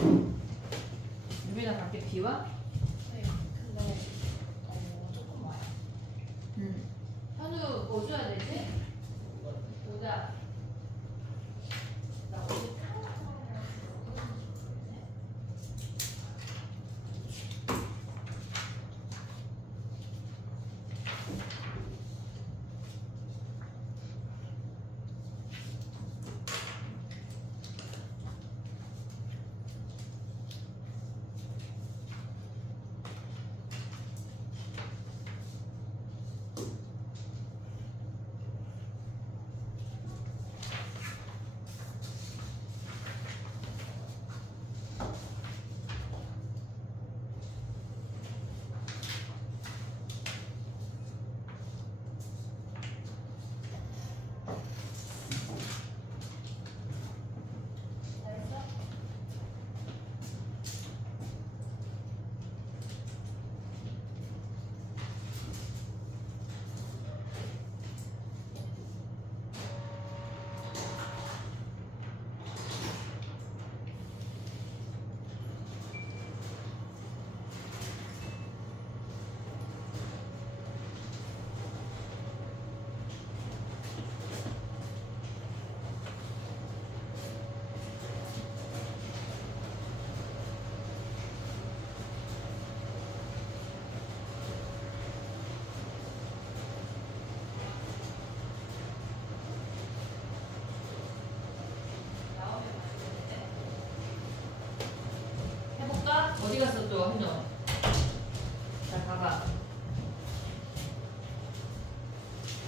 유빈아 밖에 비 와? 네. 근데 조금 와요. 현우 뭐 줘야 되지? 보자. 나 어디 어디 갔어 또 현우? 자 봐봐.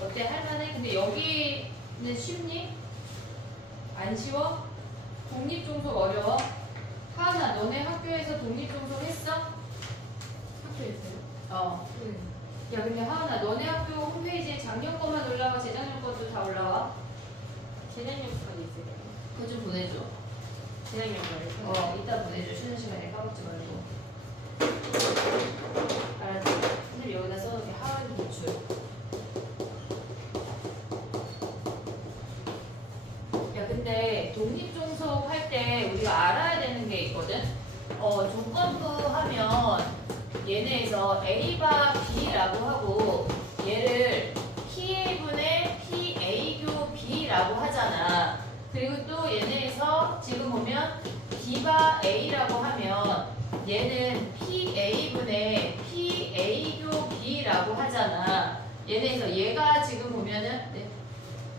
어때 할만해? 근데 여기는 쉽니? 안 쉬워? 독립종속 어려워? 하은아 너네 학교에서 독립종속 했어? 학교에서요? 어. 네. 야 근데 하은아 너네 학교 홈페이지에 작년 거만 올라와 재작년 것도 다 올라와? 재작년까지 있어요. 그거 좀 보내줘. 재작년 거예요? 이따 보내줘. 쉬는 시간에 까먹지 말고. 알았지? 선생님 여기다 써놓게. 하은 기출. 야 근데 독립종속 할 때 우리가 알아야 되는 게 있거든? 조건부 하면 얘네에서 A바 B라고 하고 얘를 PA분의 PA교 B라고 하잖아. 그리고 또 얘네에서 지금 보면 B바 A라고 하면 얘는 PA분의 PA교 B라고 하잖아. 얘네에서 얘가 지금 보면은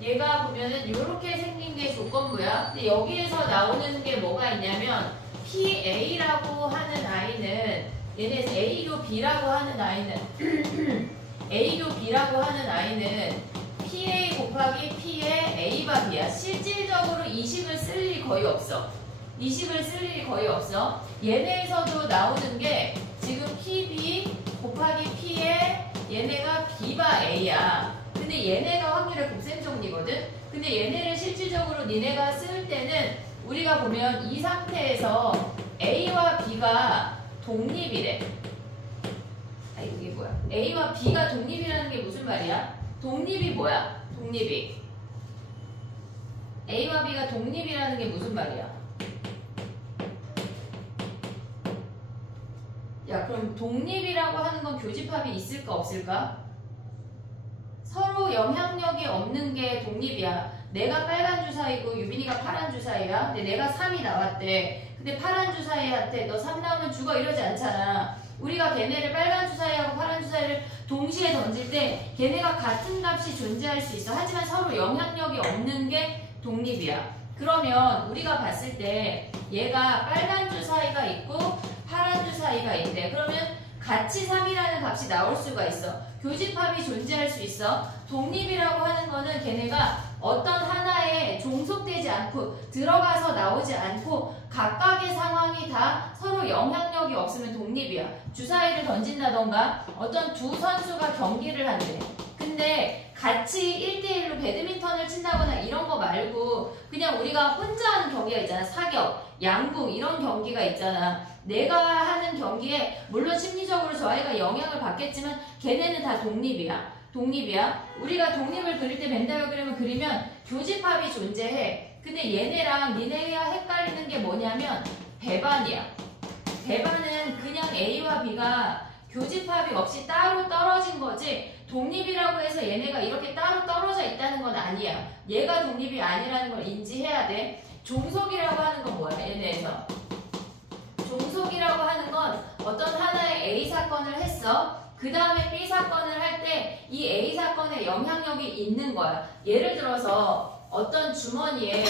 얘가 보면은 이렇게 생긴 게 조건부야. 근데 여기에서 나오는 게 뭐가 있냐면 PA라고 하는 아이는 얘네에서 A교 B라고 하는 아이는 A교 B라고 하는 아이는 PA 곱하기 P의 A바 B야. 실질적으로 이 식을 쓸 일이 거의 없어. 이 식을 쓸 일이 거의 없어. 얘네에서도 나오는 게 지금 PB 곱하기 P의 얘네가 B바 A야. 근데 얘네가 확률의 곱셈 정리거든? 근데 얘네를 실질적으로 니네가 쓸 때는 우리가 보면 이 상태에서 A와 B가 독립이래. 이게 뭐야? A와 B가 독립이라는 게 무슨 말이야? 독립이 뭐야? 독립이. A와 B가 독립이라는 게 무슨 말이야? 야, 그럼 독립이라고 하는 건 교집합이 있을까 없을까? 서로 영향력이 없는 게 독립이야. 내가 빨간 주사위고 유빈이가 파란 주사위야. 근데 내가 3이 나왔대. 근데 파란 주사위한테 너 3 나오면 죽어 이러지 않잖아. 우리가 걔네를 빨간 주사위하고 파란 주사위를 동시에 던질 때 걔네가 같은 값이 존재할 수 있어. 하지만 서로 영향력이 없는 게 독립이야. 그러면 우리가 봤을 때 얘가 빨간 주사위가 있고 파란 주사위가 있대. 그러면 같이 3이라는 값이 나올 수가 있어. 교집합이 존재할 수 있어. 독립이라고 하는 거는 걔네가 어떤 하나에 종속되지 않고 들어가서 나오지 않고 각각의 상황이 다 서로 영향력이 없으면 독립이야. 주사위를 던진다던가 어떤 두 선수가 경기를 한대. 근데 같이 1대1로 배드민턴을 친다거나 이런 거 말고 그냥 우리가 혼자 하는 경기가 있잖아. 사격, 양궁 이런 경기가 있잖아. 내가 하는 경기에 물론 심리적으로 저 아이가 영향을 받겠지만 걔네는 다 독립이야. 독립이야. 우리가 독립을 그릴 때 벤 다이어그램을 그리면 교집합이 존재해. 근데 얘네랑 니네가 헷갈리는 게 뭐냐면 배반이야. 배반은 그냥 A와 B가 교집합이 없이 따로 떨어진 거지 독립이라고 해서 얘네가 이렇게 따로 떨어져 있다는 건 아니야. 얘가 독립이 아니라는 걸 인지해야 돼. 종속이라고 하는 건 뭐야? 얘네에서 종속이라고 하는 건 어떤 하나의 A 사건을 했어. 그 다음에 B 사건을 할 때 이 A 사건에 영향력이 있는 거야. 예를 들어서 어떤 주머니에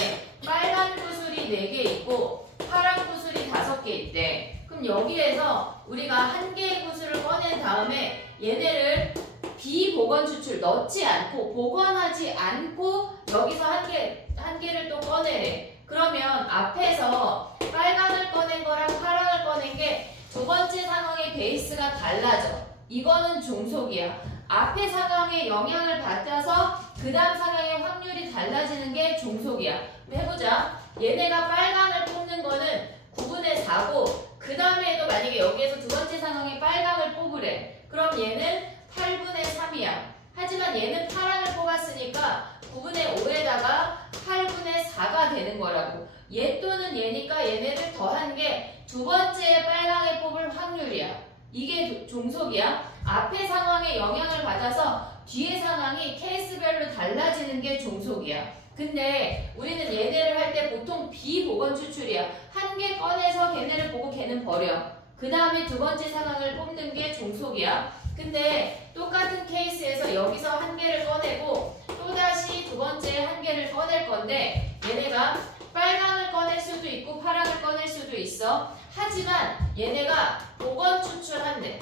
빨간 구슬이 4개 있고 파란 구슬이 5개 있대. 그럼 여기에서 우리가 1개의 구슬을 꺼낸 다음에 얘네를 비복원 추출 넣지 않고 복원하지 않고 여기서 한 개를 또 꺼내래. 그러면 앞에서 빨강을 꺼낸 거랑 파랑을 꺼낸 게 두 번째 상황의 베이스가 달라져. 이거는 종속이야. 앞에 상황에 영향을 받아서 그 다음 상황의 확률이 달라지는 게 종속이야. 해보자. 얘네가 빨강을 뽑는 거는 9분의 4고 그 다음에도 만약에 여기에서 두 번째 상황에 빨강을 뽑으래. 그럼 얘는 8분의 3이야. 하지만 얘는 파랑을 뽑았으니까 9분의 5에다가 8분의 4가 되는 거라고. 얘 또는 얘니까 얘네를 더한 게 두 번째 빨강에 뽑을 확률이야. 이게 종속이야. 앞에 상황에 영향을 받아서 뒤에 상황이 케이스별로 달라지는 게 종속이야. 근데 우리는 얘네를 할 때 보통 비복원 추출이야. 1개 꺼내서 걔네를 보고 걔는 버려. 그 다음에 두 번째 상황을 뽑는 게 종속이야. 근데 똑같은 케이스에서 여기서 1개를 꺼내고 또다시 두 번째 1개를 꺼낼 건데 얘네가 빨강을 꺼낼 수도 있고 파랑을 꺼낼 수도 있어. 하지만 얘네가 복원 추출한대.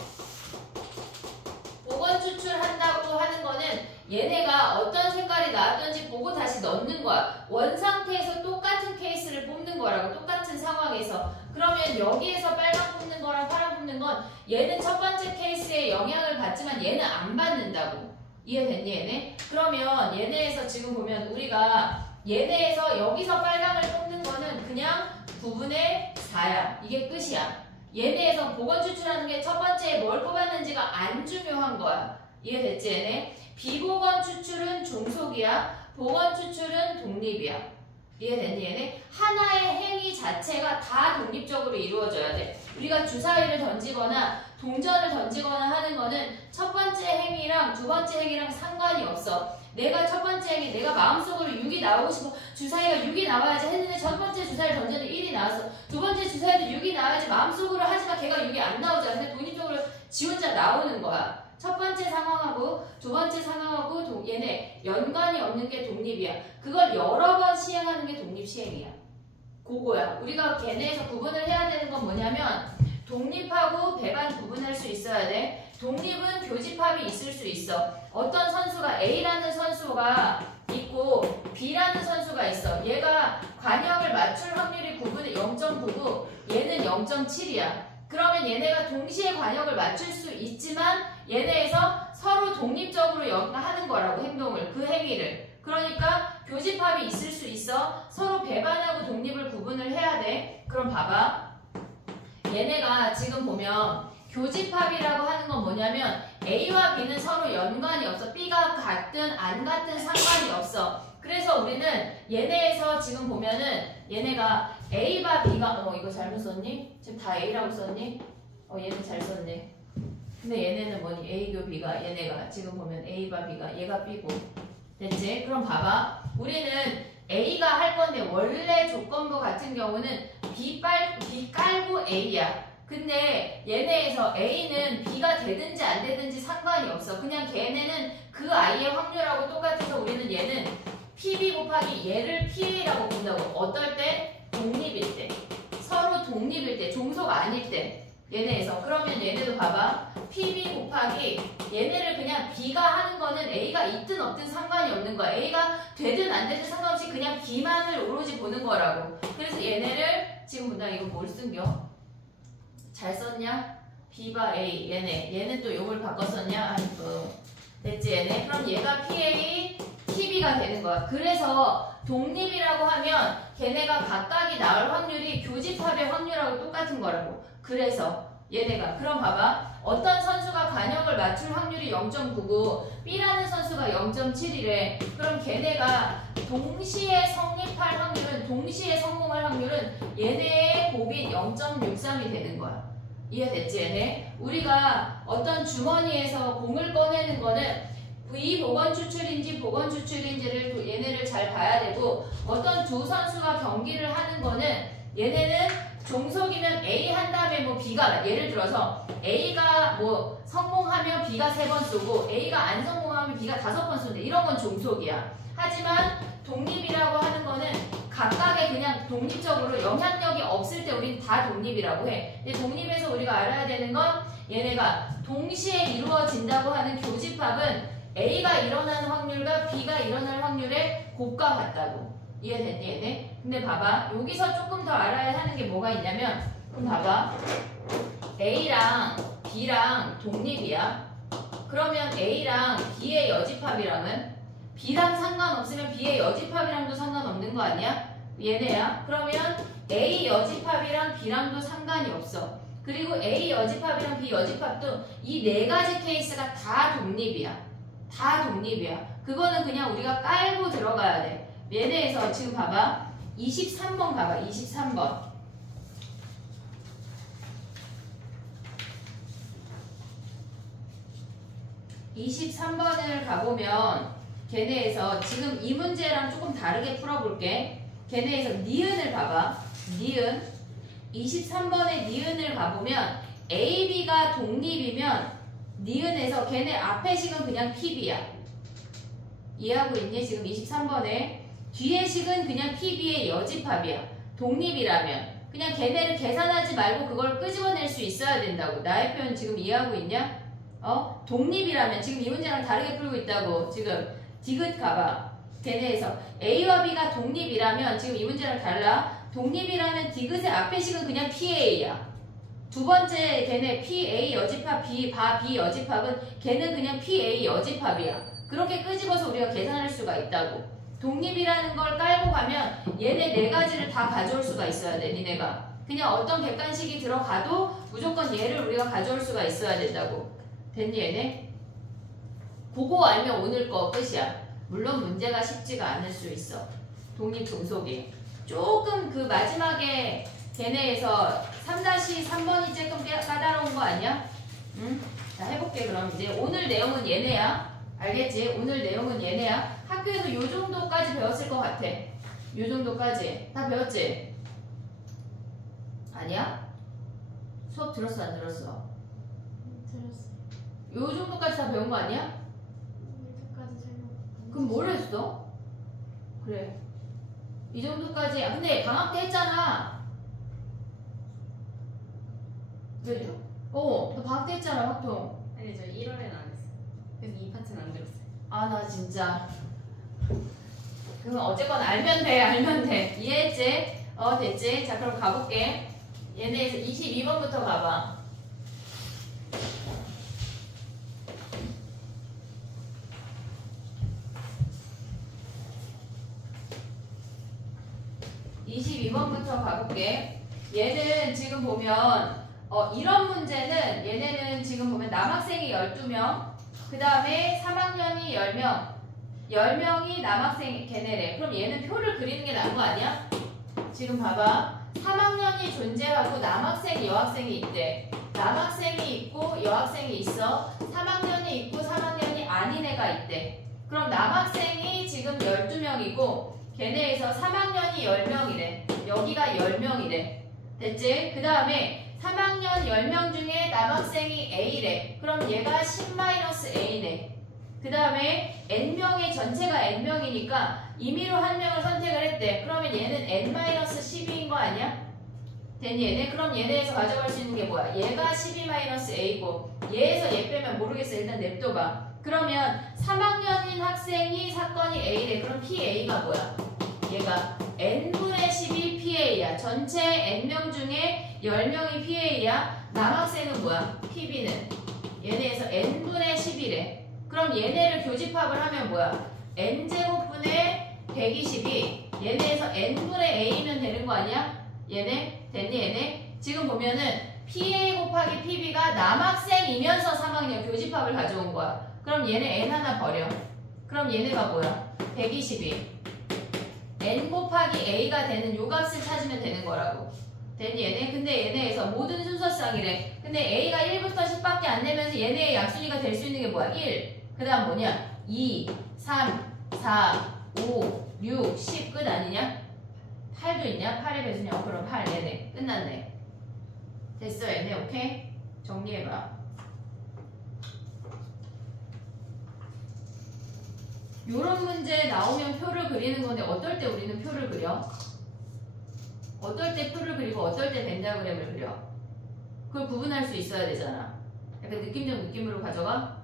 복원 추출한다고 하는 거는 얘네가 어떤 색깔이 나왔던지 보고 다시 넣는 거야. 원상태에서 똑같은 케이스를 뽑는 거라고. 똑같은 상황에서. 그러면 여기에서 빨강 뽑는 거랑 파랑 뽑는 건 얘는 첫 번째 케이스에 영향을 받지만 얘는 안 받는다고. 이해됐니 얘네? 그러면 얘네에서 지금 보면 우리가 얘네에서 여기서 빨강을 뽑는 거는 그냥 9분의 4야. 이게 끝이야. 얘네에서 복원 추출하는 게 첫 번째에 뭘 뽑았는지가 안 중요한 거야. 이해됐지 얘네? 비복원 추출은 종속이야. 복원 추출은 독립이야. 이해됐니 얘네? 하나의 행위 자체가 다 독립적으로 이루어져야 돼. 우리가 주사위를 던지거나 동전을 던지거나 하는 거는 첫 번째 행위랑 두 번째 행위랑 상관이 없어. 내가 첫 번째 행위, 내가 마음속으로 6이 나오고 싶어. 주사위가 6이 나와야지 했는데 첫 번째 주사위를 던졌는데 1이 나왔어. 두 번째 주사위도 6이 나와야지 마음속으로 하지만 걔가 6이 안 나오잖아. 근데 독립적으로 지 혼자 나오는 거야. 첫 번째 상황하고 두 번째 상황하고 얘네 연관이 없는 게 독립이야. 그걸 여러 번 시행하는 게 독립 시행이야. 그거야. 우리가 걔네에서 구분을 해야 되는 건 뭐냐면 독립하고 배반 구분할 수 있어야 돼. 독립은 교집합이 있을 수 있어. 어떤 선수가 A라는 선수가 있고 B라는 선수가 있어. 얘가 관역을 맞출 확률이 9분의 0.99, 얘는 0.7이야. 그러면 얘네가 동시에 관역을 맞출 수 있지만 얘네에서 서로 독립적으로 하는 거라고. 행동을, 그 행위를. 그러니까 교집합이 있을 수 있어. 서로 배반하고 독립을 구분을 해야 돼. 그럼 봐봐. 얘네가 지금 보면 교집합이라고 하는 건 뭐냐면 A와 B는 서로 연관이 없어. B가 같든 안 같든 상관이 없어. 그래서 우리는 얘네에서 지금 보면은 얘네가 A와 B가 이거 잘못 썼니? 지금 다 A라고 썼니? 얘는 잘 썼네. 근데 얘네는 뭐니? A교 B가 얘네가 지금 보면 A와 B가 얘가 B고. 됐지? 그럼 봐봐. 우리는 A가 할 건데 원래 조건부 같은 경우는 B 깔고 A야. 근데 얘네에서 A는 B가 되든지 안 되든지 상관이 없어. 그냥 걔네는 그 아이의 확률하고 똑같아서 우리는 얘는 PB 곱하기 얘를 PA라고 본다고. 어떨 때? 독립일 때. 서로 독립일 때. 종속 아닐 때. 얘네에서. 그러면 얘네도 봐봐. PB 곱하기 얘네를 그냥 B가 하는 거는 A가 있든 없든 상관이 없는 거야. A가 되든 안 되든 상관없이 그냥 B만을 오로지 보는 거라고. 그래서 얘네를 지금 본다. 이거 뭘 쓴겨? 잘 썼냐? B가 A. 얘는 또 요걸 바꿨었냐? 아이고. 됐지 얘네? 그럼 얘가 PA, PB가 되는 거야. 그래서 독립이라고 하면 걔네가 각각이 나올 확률이 교집합의 확률하고 똑같은 거라고. 그래서 얘네가. 그럼 봐봐. 어떤 선수가 관역을 맞출 확률이 0.99, B라는 선수가 0.7이래. 그럼 걔네가 동시에 성립할 확률은, 동시에 성공할 확률은 얘네의 곱인 0.63이 되는 거야. 이해됐지 얘네? 우리가 어떤 주머니에서 공을 꺼내는 거는 비보건 추출인지 보건 추출인지를 얘네를 잘 봐야 되고, 어떤 두 선수가 경기를 하는 거는 얘네는 종속이면 A 한 다음에 뭐 B가, 예를 들어서 A가 뭐 성공하면 B가 3번 쏘고 A가 안 성공하면 B가 5번 쏘는데 이런 건 종속이야. 하지만 독립이라고 하는 거는 각각의 그냥 독립적으로 영향력이 없을 때 우린 다 독립이라고 해. 근데 독립에서 우리가 알아야 되는 건 얘네가 동시에 이루어진다고 하는 교집합은 A가 일어나는 확률과 B가 일어날 확률의 곱과 같다고. 이해됐니 얘네? 근데 봐봐, 여기서 조금 더 알아야 하는 게 뭐가 있냐면, 그럼 봐봐, A랑 B랑 독립이야. 그러면 A랑 B의 여집합이랑은 B랑 상관없으면 B의 여집합이랑도 상관없는 거 아니야? 얘네야. 그러면 A 여집합이랑 B랑도 상관이 없어. 그리고 A 여집합이랑 B 여집합도 이 네 가지 케이스가 다 독립이야. 다 독립이야. 그거는 그냥 우리가 깔고 들어가야 돼. 얘네에서 지금 봐봐. 23번 봐봐. 23번. 23번을 가보면 걔네에서 지금 이 문제랑 조금 다르게 풀어볼게. 걔네에서 니은을 봐봐. 니은. 23번의 니은을 가보면 A, B가 독립이면 니은에서 걔네 앞에 식은 그냥 PB야. 이해하고 있니? 지금 23번에 뒤에 식은 그냥 PB의 여집합이야. 독립이라면 그냥 걔네를 계산하지 말고 그걸 끄집어낼 수 있어야 된다고. 나의 표현 지금 이해하고 있냐? 독립이라면 지금 이 문제랑 다르게 풀고 있다고. 지금 디귿 가봐. 걔네에서 A와 B가 독립이라면 지금 이 문제랑 달라. 독립이라면 디귿의 앞에 식은 그냥 PA야. 두 번째 걔네 PA 여집합 B 여집합은 걔는 그냥 PA 여집합이야. 그렇게 끄집어서 우리가 계산할 수가 있다고. 독립이라는 걸 깔고 가면 얘네 네 가지를 다 가져올 수가 있어야 돼. 니네가 그냥 어떤 객관식이 들어가도 무조건 얘를 우리가 가져올 수가 있어야 된다고. 됐니 얘네? 그거 알면 오늘 거 끝이야. 물론 문제가 쉽지가 않을 수 있어. 독립 종속이 조금 그 마지막에 걔네에서 3-3번이 조금 까다로운 거 아니야? 응? 자 해볼게. 그럼 이제 오늘 내용은 얘네야. 알겠지? 오늘 내용은 얘네야. 학교에서 요 정도까지 배웠을 것 같아. 요 정도까지 다 배웠지? 아니야? 수업 들었어 안 들었어? 들었어요. 요 정도까지 다 배운 거 아니야? 여기까지 설명. 그럼 뭘 했어? 그래 이 정도까지. 근데 방학 때 했잖아. 왜죠? 너 방학 때 했잖아 확통. 아니 저 1월에는 안 했어요. 그래서 이 파트는 안 들었어요. 아 나 진짜. 그럼 어쨌건 알면 돼. 이해했지? 됐지? 자 그럼 가볼게. 얘네에서 22번부터 가봐. 가볼게. 얘는 지금 보면 이런 문제는 얘네는 지금 보면 남학생이 12명, 그 다음에 3학년이 10명, 10명이 남학생 걔네래. 그럼 얘는 표를 그리는 게 나은 거 아니야? 지금 봐봐. 3학년이 존재하고 남학생, 여학생이 있대. 남학생이 있고 여학생이 있어. 3학년이 있고 3학년이 아닌 애가 있대. 그럼 남학생이 지금 12명이고 걔네에서 3학년이 10명이래. 여기가 10명이래. 됐지? 그 다음에 3학년 10명 중에 남학생이 A래. 그럼 얘가 10-A네. 그 다음에 N명의 전체가 N명이니까 임의로 한 명을 선택을 했대. 그러면 얘는 N-12인 거 아니야? 됐니 얘네? 그럼 얘네에서 가져갈 수 있는 게 뭐야? 얘가 12-A고 얘에서 얘 빼면 모르겠어. 일단 냅둬봐. 그러면 3학년인 학생이 사건이 A래. 그럼 PA가 뭐야? 얘가 N분의 12 PA야. 전체 N명 중에 10명이 PA야. 남학생은 뭐야? PB는 얘네에서 N분의 10이래. 그럼 얘네를 교집합을 하면 뭐야? N제곱분의 120이 얘네에서 N분의 A면 되는 거 아니야? 얘네? 됐니 얘네? 지금 보면은 PA 곱하기 PB가 남학생이면서 3학년 교집합을 가져온 거야. 그럼 얘네 N 하나 버려. 그럼 얘네가 뭐야? 120이 N 곱하기 A가 되는 요 값을 찾으면 되는 거라고. 됐니 얘네? 근데 얘네에서 모든 순서쌍이래. 근데 A가 1부터 10밖에 안 되면서 얘네의 약순위가 될 수 있는 게 뭐야? 1. 그 다음 뭐냐? 2, 3, 4, 5, 6, 10 끝 아니냐? 8도 있냐? 8의 배수냐? 그럼 8 얘네. 끝났네. 됐어 얘네. 오케이? 정리해봐. 요런 문제 나오면 표를 그리는 건데 어떨 때 우리는 표를 그려? 어떨 때 표를 그리고 어떨 때 벤다그램을 그려? 그걸 구분할 수 있어야 되잖아. 약간 느낌적 느낌으로 가져가?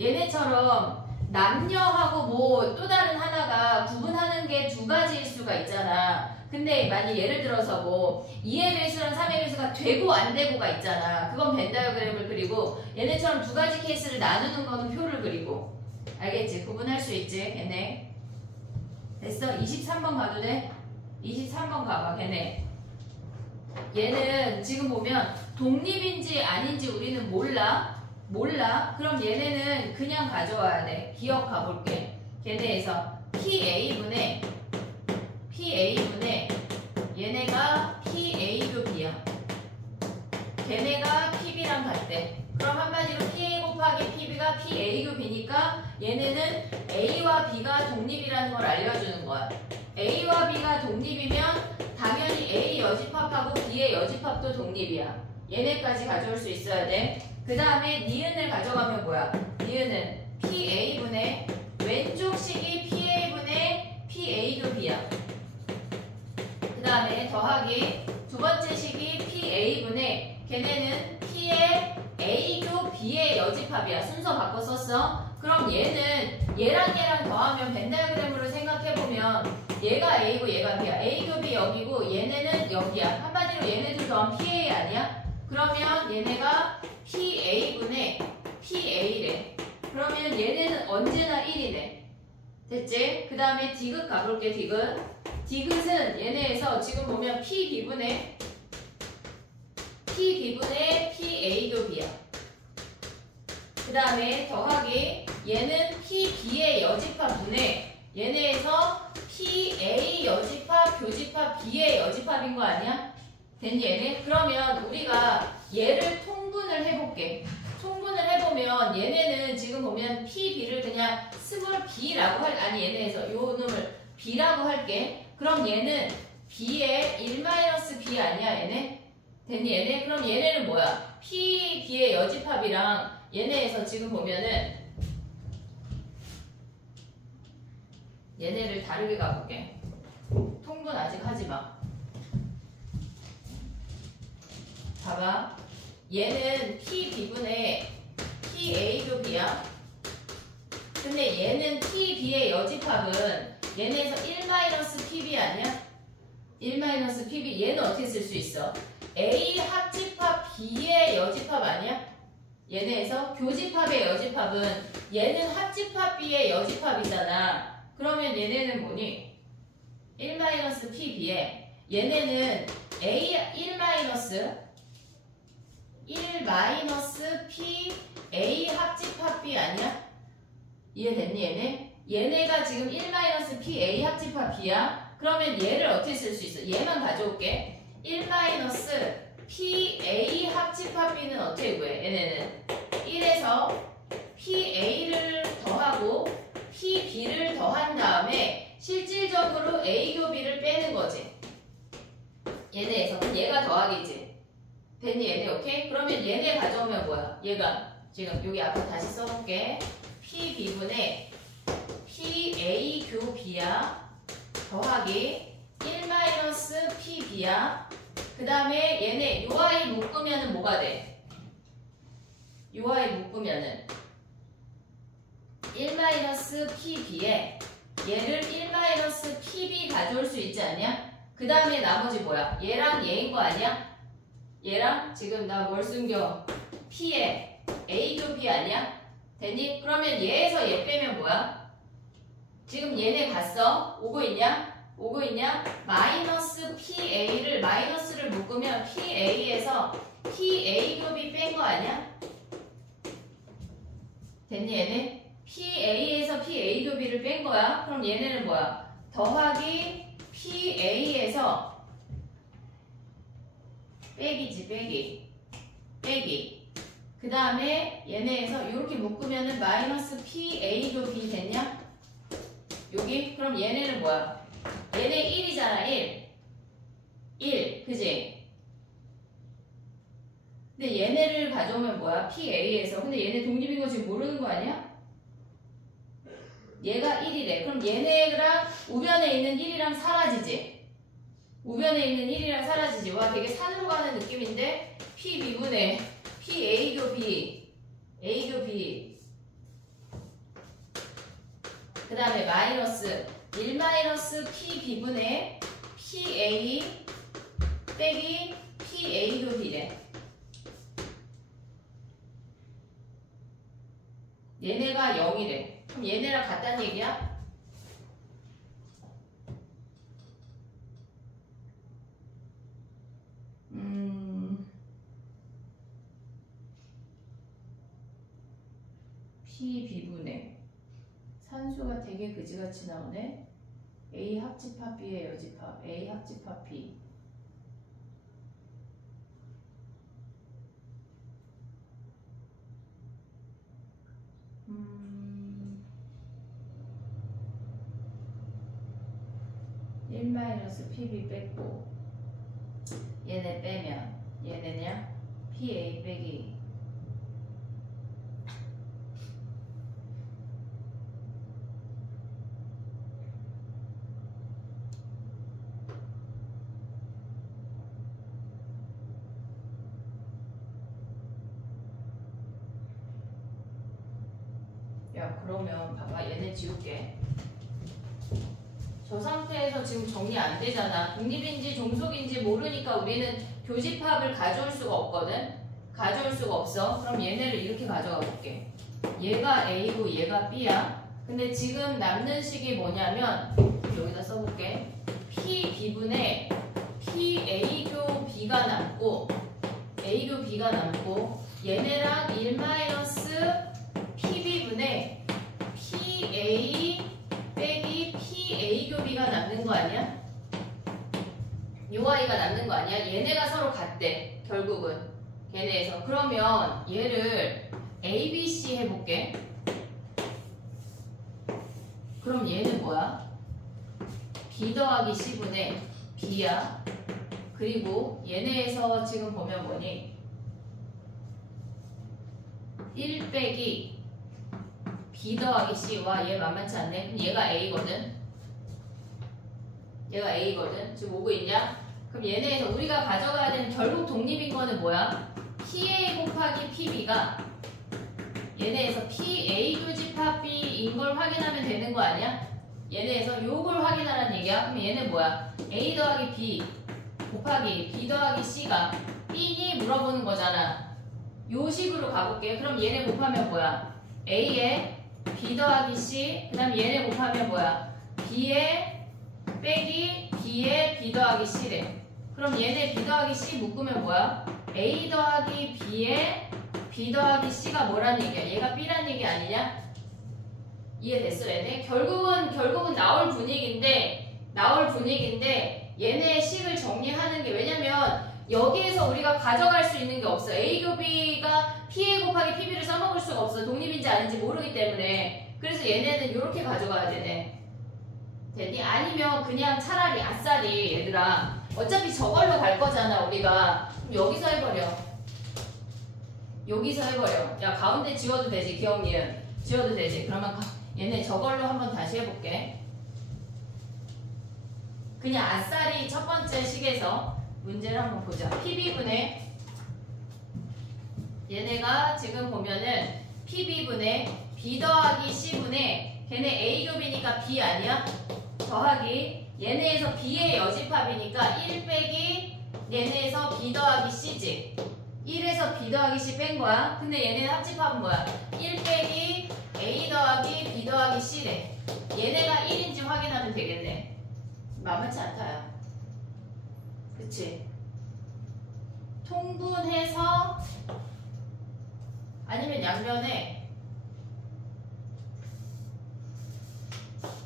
얘네처럼 남녀하고 뭐 또 다른 하나가 구분하는 게 두 가지일 수가 있잖아. 근데 만약 예를 들어서 뭐 2의 배수랑 3의 배수가 되고 안 되고가 있잖아. 그건 벤다이어그램을 그리고 얘네처럼 두 가지 케이스를 나누는 거는 표를 그리고. 알겠지? 구분할 수 있지? 얘네. 됐어? 23번 가도 돼? 23번 가봐 걔네. 얘는 지금 보면 독립인지 아닌지 우리는 몰라. 그럼 얘네는 그냥 가져와야 돼. 기억 가볼게. 걔네에서 PA분의 얘네가 PA교 B야. 걔네가 PB랑 같대. 그럼 한마디로 PA 곱하기 PB가 PA교 B니까 얘네는 A와 B가 독립이라는 걸 알려주는 거야. A와 B가 독립이면 당연히 A 여집합하고 B의 여집합도 독립이야. 얘네까지 가져올 수 있어야 돼. 그 다음에 니은을 가져가면 뭐야? 니은은 PA분의 왼쪽 식이 PA분의 PA교 B야. 그 다음에 더하기 두 번째 식이 PA분의 걔네는 P의 A교 B의 여집합이야. 순서 바꿔 썼어. 그럼 얘는 얘랑 더하면 벤다이어그램으로 생각해보면 얘가 A고 얘가 B야. A교 B 여기고 얘네는 여기야. 한마디로 얘네들 더하면 PA 아니야? 그러면 얘네가 PA분의 PA래. 그러면 얘네는 언제나 1이네. 됐지? 그 다음에 디귿 가볼게. 디귿은 얘네에서 지금 보면 PB분의 PA교 B야. 그 다음에 더하기 얘는 PB의 여집합분의 얘네에서 PA 여집합 교집합 B의 여집합인 거 아니야? 됐니 얘네? 그러면 우리가 얘를 통분을 해볼게. 통분을 해보면 얘네는 지금 보면 PB를 그냥 스몰 b라고 아니 얘네에서 요 놈을 b라고 할게. 그럼 얘는 b의 1-b 아니야 얘네? 됐니 얘네? 그럼 얘네는 뭐야? PB의 여집합이랑 얘네에서 지금 보면은 얘네를 다르게 가볼게. 통분 아직 하지마. 봐봐. 얘는 PB분의 PA교 B야. 근데 얘는 PB의 여집합은 얘네에서 1-PB 아니야? 1-PB 얘는 어떻게 쓸 수 있어? A 합집합 B의 여집합 아니야? 얘네에서 교집합의 여집합은 얘는 합집합 B의 여집합이잖아. 그러면 얘네는 뭐니? 1-PB에 얘네는 A 1-P A 합집합 B 아니야? 이해됐니 얘네? 얘네가 지금 1-P A 합집합 B야? 그러면 얘를 어떻게 쓸 수 있어? 얘만 가져올게. 1-P A 합집합 B는 어떻게 구해? 얘네는 1에서 PA를 더하고 PB를 더한 다음에 실질적으로 A교 B를 빼는 거지. 얘네에서. 그럼 얘가 더하기지. 됐니 얘네? 오케이? 그러면 얘네 가져오면 뭐야? 얘가 지금 여기 앞에 다시 써볼게. PB분의 PA교 B야. 더하기 1-PB야. 그 다음에 얘네 요 아이 묶으면은 뭐가 돼? 요 아이 묶으면은 1-PB에 얘를 1-PB 가져올 수 있지 않냐? 그 다음에 나머지 뭐야? 얘랑 얘인 거 아니야? 얘랑 지금 나 뭘 숨겨? P에 A교 B 아니야? 됐니? 그러면 얘에서 얘 빼면 뭐야? 지금 얘네 갔어? 오고 있냐? 마이너스 PA를 마이너스를 묶으면 PA에서 PA교 B 뺀 거 아니야? 됐니 얘네? PA에서 PA교 B를 뺀 거야? 그럼 얘네는 뭐야? 더하기 PA에서 빼기지 빼기. 그 다음에 얘네에서 이렇게 묶으면은 마이너스 PA도 B 됐냐? 여기? 그럼 얘네는 뭐야? 얘네 1이잖아 1 그지? 근데 얘네를 가져오면 뭐야? PA에서. 근데 얘네 독립인 거 지금 모르는 거 아니야? 얘가 1이래. 그럼 얘네랑 우변에 있는 1이랑 사라지지? 우변에 있는 1이랑 사라지지? 와 되게 산으로 가는 느낌인데 PB분의 PA교 B A교 B 그 다음에 마이너스 1 마이너스 PB분의 PA 빼기 PA교 B래. 얘네가 0이래. 그럼 얘네랑 같다는 얘기야? PB분의 산수가 되게 그지같이 나오네. A 합집합 B의 여집합 A 합집합 B 1 마이너스 PB 뺐고 얘네 빼면 얘네냐? PA 빼기 야 그러면 봐봐 얘네 지울게. 저 상태에서 지금 정리 안 되잖아. 독립인지 종속인지 모르니까 우리는 교집합을 가져올 수가 없거든. 가져올 수가 없어. 그럼 얘네를 이렇게 가져가 볼게. 얘가 A고 얘가 B야. 근데 지금 남는 식이 뭐냐면 여기다 써볼게. PB분의 PA교 B가 남고 A교 B가 남고 얘네랑 1 마이너스 PB분의 PA 빼기 PA교 B가 남는 거 아니야? 요 아이가 남는 거 아니야? 얘네가 서로 같대 결국은 걔네에서. 그러면 얘를 ABC 해볼게. 그럼 얘는 뭐야? B 더하기 C분의 B야. 그리고 얘네에서 지금 보면 뭐니? 1 빼기 B 더하기 C와 얘 만만치 않네. 그럼 얘가 A거든. 얘가 A거든. 지금 오고 있냐? 그럼 얘네에서 우리가 가져가야 되는 결국 독립인 거는 뭐야? PA 곱하기 PB가 얘네에서 PA 교집합 B인 걸 확인하면 되는 거 아니야? 얘네에서 요걸 확인하라는 얘기야. 그럼 얘네 뭐야? A 더하기 B 곱하기 B 더하기 C가 B니 물어보는 거잖아. 요 식으로 가볼게. 그럼 얘네 곱하면 뭐야? A에 B 더하기 C 그 다음 얘네 곱하면 뭐야? B에 빼기 B에 B 더하기 C래. 그럼 얘네 B 더하기 C 묶으면 뭐야? A 더하기 B에 B 더하기 C가 뭐란 얘기야? 얘가 B란 얘기 아니냐? 이해됐어 얘네? 결국은 나올 분위기인데 얘네의 식을 정리하는 게 왜냐면 여기에서 우리가 가져갈 수 있는 게 없어. A교 B가 PA 곱하기 PB를 써먹을 수가 없어. 독립인지 아닌지 모르기 때문에. 그래서 얘네는 이렇게 가져가야 되네. 되니? 아니면 그냥 차라리 아싸리 얘들아 어차피 저걸로 갈 거잖아 우리가. 그럼 여기서 해버려. 여기서 해버려. 야 가운데 지워도 되지. 기억니은 지워도 되지. 그러면 얘네 저걸로 한번 다시 해볼게. 그냥 아싸리 첫 번째 식에서 문제를 한번 보자. PB분의 얘네가 지금 보면은 PB분의 B 더하기 C분의 걔네 A교 B니까 B 아니야? 더하기 얘네에서 B의 여집합이니까 1 빼기 얘네에서 B 더하기 C지. 1에서 B 더하기 C 뺀 거야. 근데 얘네 합집합은 뭐야? 1 빼기 A 더하기 B 더하기 C래. 얘네가 1인지 확인하면 되겠네. 만만치 않다야. 그치? 통분해서 아니면 양변에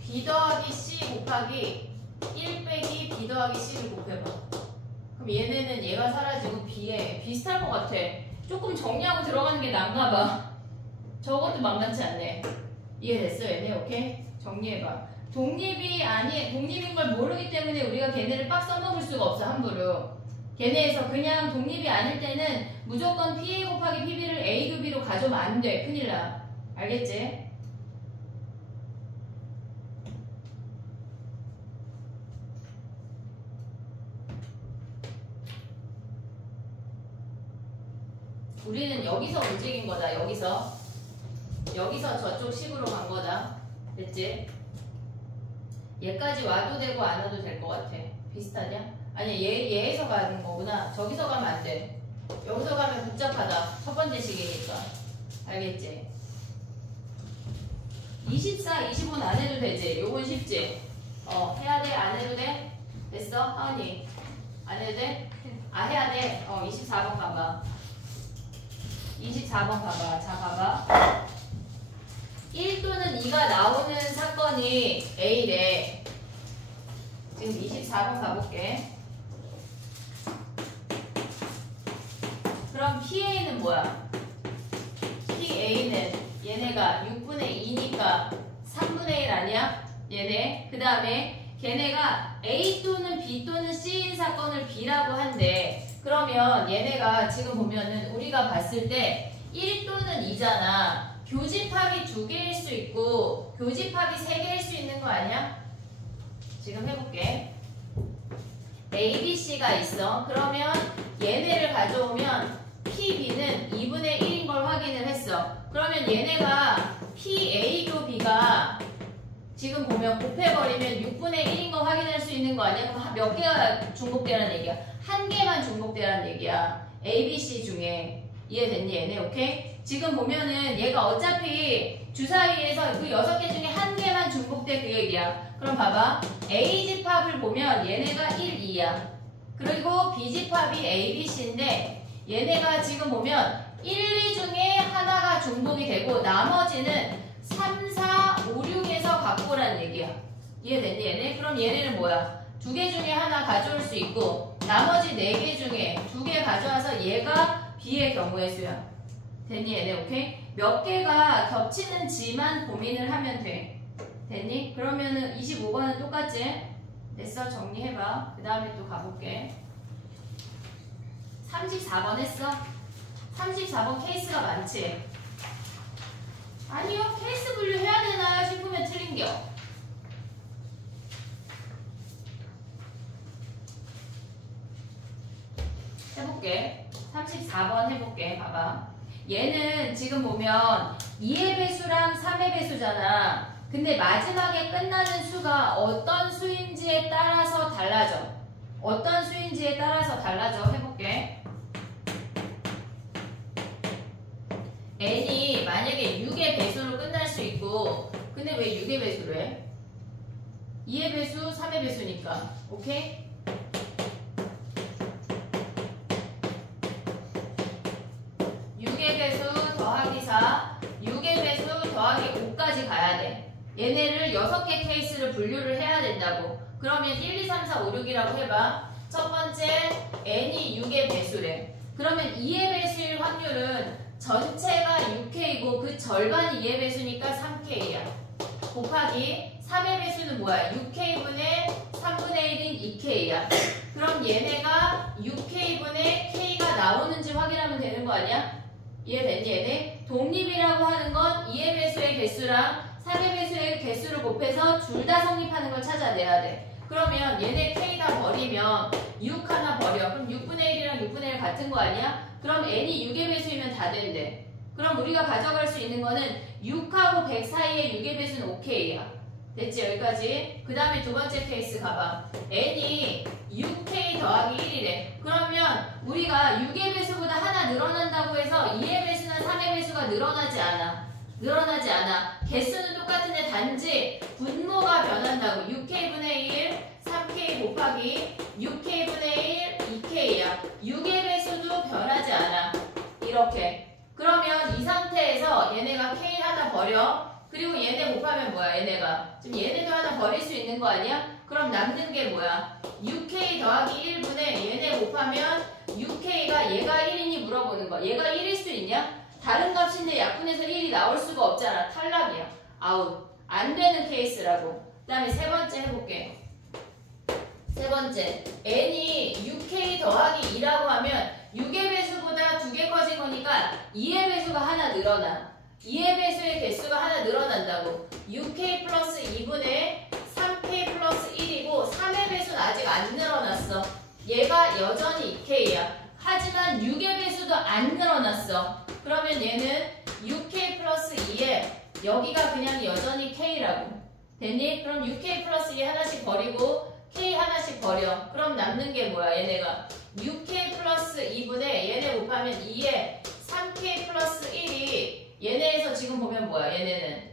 B 더하기 C 곱하기 1 빼기 B 더하기 C를 곱해봐. 그럼 그럼 얘네는 얘가 사라지고 B에 비슷할 것 같아. 조금 정리하고 들어가는 게 나은가 봐. 저것도 만만치 않네. 이해됐어 얘네? 오케이? 정리해봐. 독립인 걸 모르기 때문에 우리가 걔네를 빡 써먹을 수가 없어 함부로. 걔네에서 그냥 독립이 아닐 때는 무조건 PA 곱하기 PB를 A 교 B로 가져오면 안 돼. 큰일 나. 알겠지? 우리는 여기서 움직인 거다. 여기서 저쪽 식으로 간 거다. 됐지? 얘까지 와도 되고 안 와도 될 것 같아. 비슷하냐? 아니 얘에서 가는 거구나. 저기서 가면 안 돼. 여기서 가면 복잡하다. 첫 번째 식이니까. 알겠지? 24, 25는 안 해도 되지? 요건 쉽지? 해야 돼? 안 해도 돼? 됐어? 하은이 안 해도 돼? 아 해야 돼? 24번 가봐. 24번 가봐. 자 봐봐. 1 또는 2가 나오는 사건이 A래. 지금 24번 가볼게. 그럼 PA는 뭐야? PA는 얘네가 6분의 2니까 3분의 1 아니야? 얘네. 그 다음에 걔네가 A 또는 B 또는 C인 사건을 B라고 한대. 그러면 얘네가 지금 보면은 우리가 봤을 때 1 또는 2잖아. 교집합이 2개일 수 있고 교집합이 3개일 수 있는 거 아니야? 지금 해볼게. A, B, C가 있어. 그러면 얘네를 가져오면 PB는 2분의 1인 걸 확인을 했어. 그러면 얘네가 PA 교 B가 지금 보면 곱해버리면 6분의 1인 거 확인할 수 있는 거 아니야? 그럼 몇 개가 중복되라는 얘기야? 한 개만 중복되라는 얘기야. A, B, C 중에. 이해됐니 얘네? 오케이? 지금 보면은 얘가 어차피 주사위에서 그 6개 중에 한 개만 중복돼 그 얘기야. 그럼 봐봐. A 집합을 보면 얘네가 1, 2야. 그리고 B 집합이 A, B, C인데 얘네가 지금 보면 1, 2 중에 하나가 중복이 되고 나머지는 3, 4, 5, 6에서 갖고 오라는 얘기야. 이해됐니 얘네? 그럼 얘네는 뭐야? 2개 중에 하나 가져올 수 있고 나머지 4개 중에 2개 가져와서 얘가 B의 경우의 수야. 됐니 얘네? 오케이? 몇 개가 겹치는지만 고민을 하면 돼. 됐니? 그러면은 25번은 똑같지? 됐어? 정리해봐. 그 다음에 또 가볼게. 34번 했어? 34번 케이스가 많지? 아니요. 케이스 분류해야 되나 싶으면 틀린겨. 해볼게. 34번 해볼게. 봐봐. 얘는 지금 보면 2의 배수랑 3의 배수잖아. 근데 마지막에 끝나는 수가 어떤 수인지에 따라서 달라져. 어떤 수인지에 따라서 달라져. 해볼게. n이 만약에 6의 배수로 끝날 수 있고 근데 왜 6의 배수로 해? 2의 배수, 3의 배수니까. 오케이? 더하기 4, 6의 배수 더하기 5까지 가야 돼. 얘네를 6개 케이스를 분류를 해야 된다고. 그러면 1, 2, 3, 4, 5, 6이라고 해봐. 첫 번째, n이 6의 배수래. 그러면 2의 배수일 확률은 전체가 6K고 그 절반이 2의 배수니까 3K야. 곱하기 3의 배수는 뭐야? 6K분의 3분의 1인 2K야. 그럼 얘네가 6K분의 K가 나오는지 확인하면 되는 거 아니야? 이해됐니 얘네? 독립이라고 하는 건 2의 배수의 개수랑 3의 배수의 개수를 곱해서 둘 다 성립하는 걸 찾아내야 돼. 그러면 얘네 K 다 버리면 6 하나 버려. 그럼 6분의 1이랑 6분의 1 같은 거 아니야? 그럼 n이 6의 배수이면 다 된대. 그럼 우리가 가져갈 수 있는 거는 6하고 100 사이에 6의 배수는 OK야. 됐지? 여기까지. 그 다음에 두 번째 케이스 가봐. n이 6k 더하기 1이래. 그러면 우리가 6의 배수보다 하나 늘어난다고 해서 2의 배수나 3의 배수가 늘어나지 않아. 늘어나지 않아. 개수는 똑같은데 단지 분모가 변한다고. 6k분의 1, 3k 곱하기 6k분의 1, 2k야. 6의 배수도 변하지 않아. 이렇게. 그러면 이 상태에서 얘네가 k 하나 버려. 그리고 얘네 곱하면 뭐야? 얘네가. 지금 얘네도 하나 버릴 수 있는 거 아니야? 그럼 남는 게 뭐야? 6K 더하기 1분의 얘네 곱하면 6K가 얘가 1이니 물어보는 거야. 얘가 1일 수 있냐? 다른 값인데 약분해서 1이 나올 수가 없잖아. 탈락이야. 아웃. 안 되는 케이스라고. 그 다음에 세 번째 해볼게. 세 번째. n이 6K 더하기 2라고 하면 6의 배수보다 2개 커진 거니까 2의 배수가 하나 늘어나. 2의 배수의 개수가 하나 늘어난다고. 6K 플러스 2분의 3K 플러스 1이고 3의 배수는 아직 안 늘어났어. 얘가 여전히 2K야. 하지만 6의 배수도 안 늘어났어. 그러면 얘는 6K 플러스 2에 여기가 그냥 여전히 K라고. 됐니? 그럼 6K 플러스 2 하나씩 버리고 K 하나씩 버려. 그럼 남는 게 뭐야? 얘네가 6K 플러스 2분의 얘네 곱하면 2에 3K 플러스 1이 얘네에서 지금 보면 뭐야? 얘네는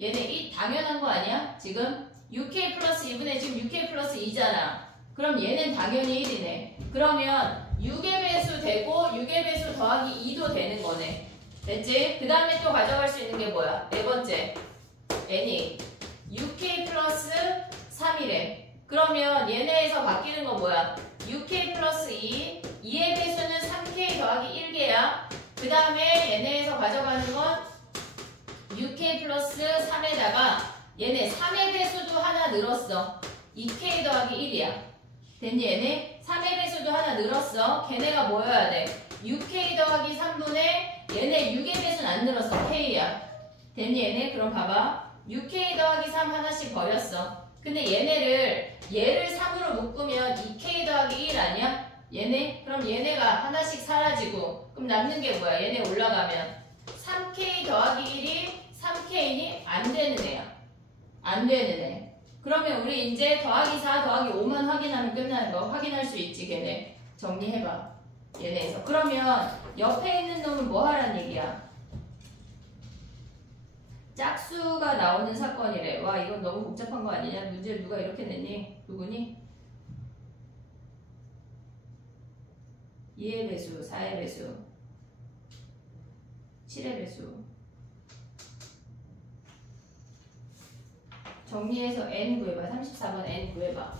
얘네 이 당연한 거 아니야? 지금 6K 플러스 2분의 지금 6K 플러스 2잖아. 그럼 얘는 당연히 1이네. 그러면 6의 배수 되고 6의 배수 더하기 2도 되는 거네. 됐지? 그 다음에 또 가져갈 수 있는 게 뭐야? 네 번째 n이 6K 플러스 3이래. 그러면 얘네에서 바뀌는 건 뭐야? 6K 플러스 2, 2의 배수는 3K 더하기 1개야. 그 다음에 얘네에서 가져가는 건 6K 플러스 3에다가 얘네 3의 배수도 하나 늘었어. 2K 더하기 1이야. 됐니 얘네? 3의 배수도 하나 늘었어. 걔네가 뭐여야 돼? 6K 더하기 3분의 얘네 6의 배수는 안 늘었어. K야. 됐니 얘네? 그럼 봐봐. 6K 더하기 3 하나씩 버렸어. 근데 얘를 3으로 묶으면 2K 더하기 1 아니야? 얘네? 그럼 얘네가 하나씩 사라지고 그럼 남는 게 뭐야? 얘네 올라가면 3K 더하기 1이 3K니 안 되는 애야. 안 되는 애. 그러면 우리 이제 더하기 4 더하기 5만 확인하면 끝나는 거 확인할 수 있지 걔네. 정리해봐. 얘네에서. 그러면 옆에 있는 놈은 뭐 하란 얘기야? 짝수가 나오는 사건이래. 와 이건 너무 복잡한 거 아니냐? 문제를 누가 이렇게 냈니? 누구니? 2의 배수, 4의 배수, 7의 배수. 정리해서 n 구해봐. 34번 n 구해봐.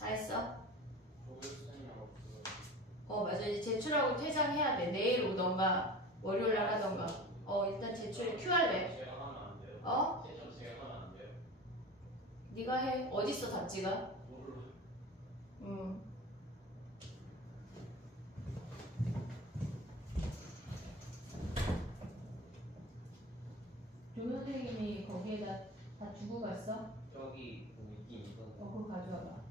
다 했어? 맞아. 이제 제출하고 퇴장해야 돼. 내일 오던가 월요일 날 하던가. 일단 제출 QR래. 어? 네가 해. 어딨어 답지가? 조 선생님이 거기에다 다 주고 갔어? 저기 뭐 있긴 있던데. 그거 가져와봐.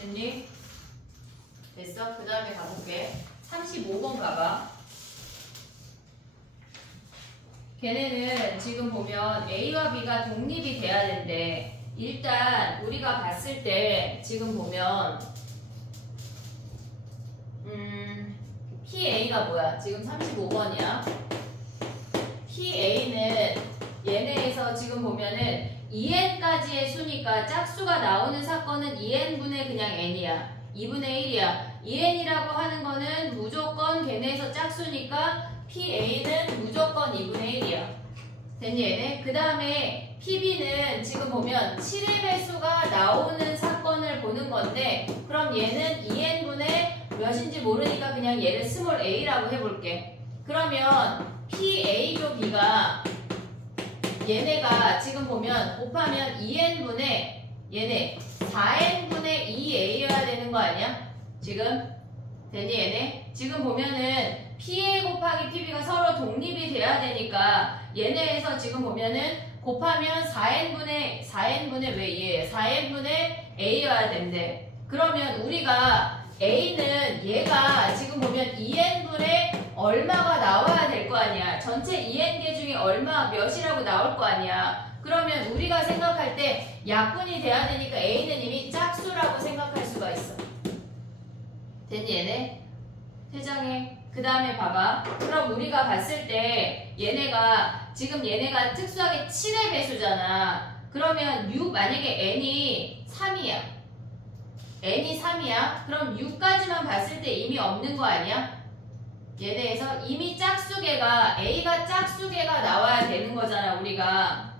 됐니? 됐어? 됐어? 그 다음에 가볼게. 35번 봐봐. 걔네는 지금 보면 A와 B가 독립이 돼야 되는데 일단 우리가 봤을 때 지금 보면 PA가 뭐야? 지금 35번이야. PA는 얘네에서 지금 보면은 2n까지의 수니까 짝수가 나오는 사건은 2n분의 그냥 n이야. 2분의 1이야. 2n이라고 하는 거는 무조건 걔네에서 짝수니까 PA는 무조건 2분의 1이야. 됐니 얘네? 그 다음에 PB는 지금 보면 7의 배수가 나오는 사건을 보는 건데 그럼 얘는 2n분의 몇인지 모르니까 그냥 얘를 스몰 a라고 해볼게. 그러면 PA조 B가 얘네가 지금 보면 곱하면 2n분의 얘네 4n분의 2a여야 되는 거 아니야? 지금? 됐니 얘네? 지금 보면은 PA 곱하기 PB가 서로 독립이 돼야 되니까 얘네에서 지금 보면은 곱하면 4n분의 왜 얘예요? 4n분의 a여야 된대. 그러면 우리가 A는 얘가 지금 보면 2n분의 얼마가 나와야 될 거 아니야. 전체 2n개 중에 얼마 몇이라고 나올 거 아니야. 그러면 우리가 생각할 때 약분이 돼야 되니까 A는 이미 짝수라고 생각할 수가 있어. 됐니 얘네? 퇴장해. 그 다음에 봐봐. 그럼 우리가 봤을 때 얘네가 지금 얘네가 특수하게 7의 배수잖아. 그러면 6 만약에 n이 3이야. n이 3이야? 그럼 6까지만 봤을 때 이미 없는 거 아니야? 얘네에서 이미 짝수개가 A가 짝수개가 나와야 되는 거잖아 우리가.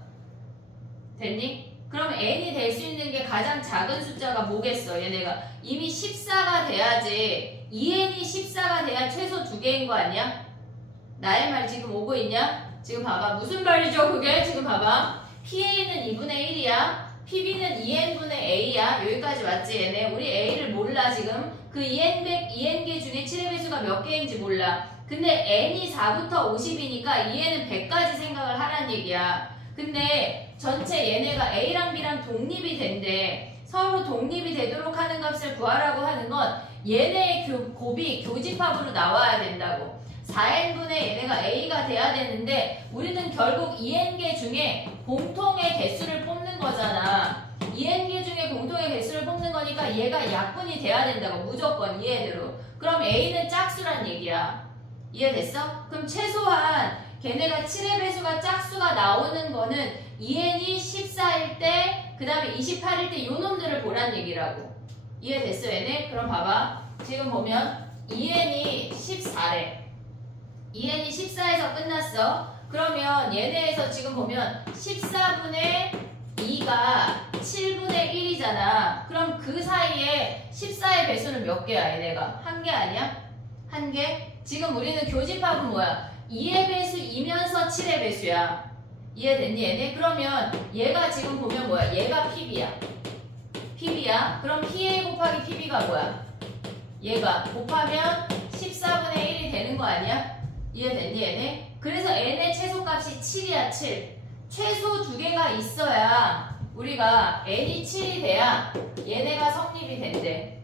됐니? 그럼 n이 될 수 있는 게 가장 작은 숫자가 뭐겠어 얘네가. 이미 14가 돼야지 2n이 14가 돼야 최소 2개인 거 아니야? 나의 말 지금 오고 있냐? 지금 봐봐. 무슨 말이죠 그게? 지금 봐봐. PA는 2분의 1이야. PB는 2n분의 a야. 여기까지 맞지 얘네? 우리 a를 몰라 지금. 그 2n개 중에 7의 배수가 몇 개인지 몰라. 근데 n이 4부터 50이니까 2n은 100까지 생각을 하란 얘기야. 근데 전체 얘네가 a랑 b랑 독립이 된대. 서로 독립이 되도록 하는 값을 구하라고 하는 건 얘네의 곱이 교집합으로 나와야 된다고. 4n분의 얘네가 a가 돼야 되는데 우리는 결국 2n개 중에 공통의 개수를 뽑는 거잖아. 2n개 중에 공통의 개수를 뽑는 거니까 얘가 약분이 돼야 된다고. 무조건 이해대로. 그럼 a는 짝수란 얘기야. 이해됐어? 그럼 최소한 걔네가 7의 배수가 짝수가 나오는 거는 2n이 14일 때 그 다음에 28일 때 요 놈들을 보란 얘기라고. 이해됐어 얘네? 그럼 봐봐. 지금 보면 2n이 14래. 2n이 14에서 끝났어. 그러면 얘네에서 지금 보면 14분의 2가 7분의 1이잖아. 그럼 그 사이에 14의 배수는 몇 개야 얘네가? 한 개 아니야? 한 개? 지금 우리는 교집합은 뭐야? 2의 배수이면서 7의 배수야. 이해됐니 얘네? 그러면 얘가 지금 보면 뭐야? 얘가 PB야. PB야. 그럼 PA 곱하기 PB가 뭐야? 얘가 곱하면 14분의 1이 되는 거 아니야? 이해됐니 얘네? 그래서 n의 최소값이 7이야 7. 최소 2개가 있어야 우리가 n이 7이 돼야 얘네가 성립이 된대.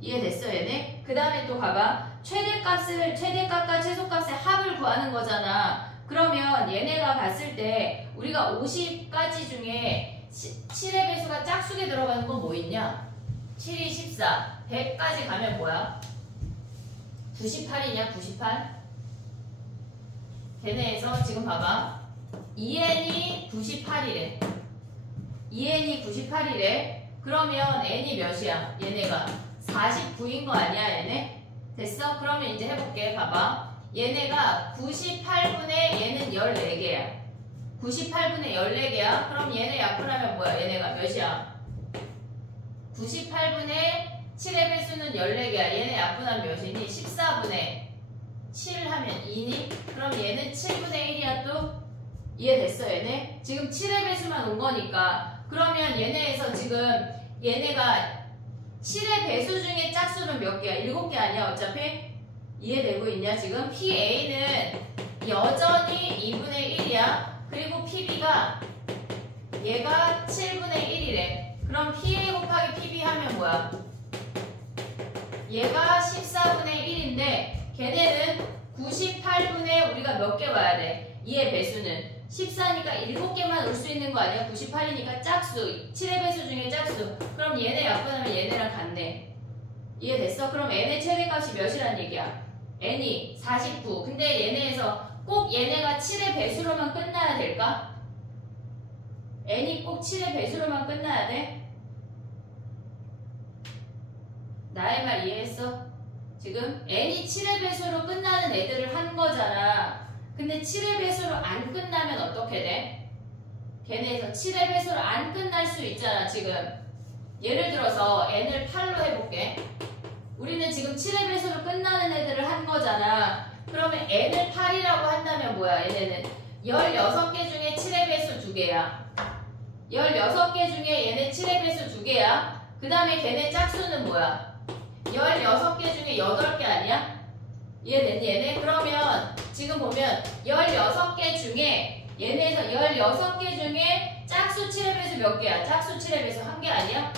이해됐어 얘네? 그 다음에 또 가봐. 최대값과 최소값의 합을 구하는 거잖아. 그러면 얘네가 봤을 때 우리가 50가지 중에 7의 배수가 짝수게 들어가는 건 뭐 있냐? 7이 14, 100까지 가면 뭐야? 98이냐? 98? 걔네에서 지금 봐봐. 2n이 98이래. 2n이 98이래. 그러면 n이 몇이야? 얘네가 49인 거 아니야 얘네? 됐어? 그러면 이제 해볼게. 봐봐. 얘네가 98분의 얘는 14개야. 98분의 14개야. 그럼 얘네 약분하면 뭐야? 얘네가 몇이야? 98분의 7의 배수는 14개야. 얘네 약분하면 몇이니? 14분의 7 하면 2니? 그럼 얘는 7분의 1이야 또? 이해됐어 얘네? 지금 7의 배수만 온 거니까. 그러면 얘네에서 지금 얘네가 7의 배수 중에 짝수는 몇 개야? 7개 아니야 어차피? 이해되고 있냐 지금? PA는 여전히 2분의 1이야. 그리고 PB가 얘가 7분의 1이래. 그럼 PA 곱하기 PB 하면 뭐야? 얘가 14분의 1인데 걔네는 98분의 우리가 몇 개 와야 돼? 2의 배수는 14니까 7개만 올 수 있는 거 아니야? 98이니까 짝수 7의 배수 중에 짝수. 그럼 얘네 약분하면 얘네랑 같네. 이해됐어? 그럼 n의 최대값이 몇이란 얘기야? n이 49. 근데 얘네에서 꼭 얘네가 7의 배수로만 끝나야 될까? n이 꼭 7의 배수로만 끝나야 돼? 나의 말 이해했어? 지금 n이 7의 배수로 끝나는 애들을 한 거잖아. 근데 7의 배수로 안 끝나면 어떻게 돼? 걔네에서 7의 배수로 안 끝날 수 있잖아 지금. 예를 들어서 n을 8로 해볼게. 우리는 지금 7의 배수로 끝나는 애들을 한 거잖아. 그러면 n을 8이라고 한다면 뭐야? 얘네는 16개 중에 7의 배수 2개야. 16개 중에 얘네 7의 배수 2개야. 그 다음에 걔네 짝수는 뭐야? 16개 중에 8개 아니야? 이해됐니 얘네? 그러면 지금 보면 16개 중에 얘네에서 16개 중에 짝수 7의 배수 몇 개야? 짝수 7의 배수 1개 아니야?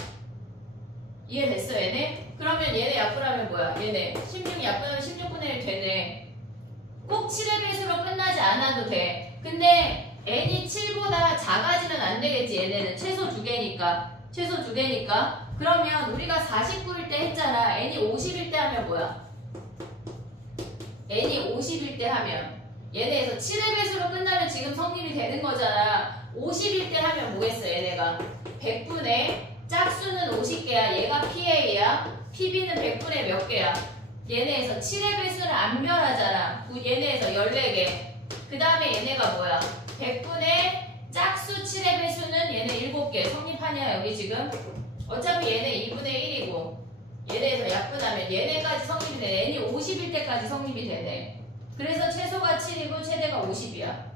이해됐어 얘네? 그러면 얘네 약분하면 뭐야? 얘네 16 약분하면 16분의 1 되네. 꼭 7의 배수로 끝나지 않아도 돼. 근데 n이 7보다 작아지면 안 되겠지. 얘네는 최소 2개니까. 최소 2개니까. 그러면 우리가 49일 때 했잖아. n이 50일 때 하면 뭐야? n이 50일 때 하면 얘네에서 7의 배수로 끝나면 지금 성립이 되는 거잖아. 50일 때 하면 뭐겠어 얘네가? 100분의 짝수는 50개야. 얘가 PA야. PB는 100분의 몇 개야? 얘네에서 7의 배수는 안 변하잖아. 얘네에서 14개. 그 다음에 얘네가 뭐야? 100분의 짝수 7의 배수는 얘네 7개. 성립하냐 여기 지금? 어차피 얘네 2분의 1이고 얘네에서 약분하면 얘네까지 성립이 되네. n이 50일 때까지 성립이 되네. 그래서 최소가 7이고 최대가 50이야.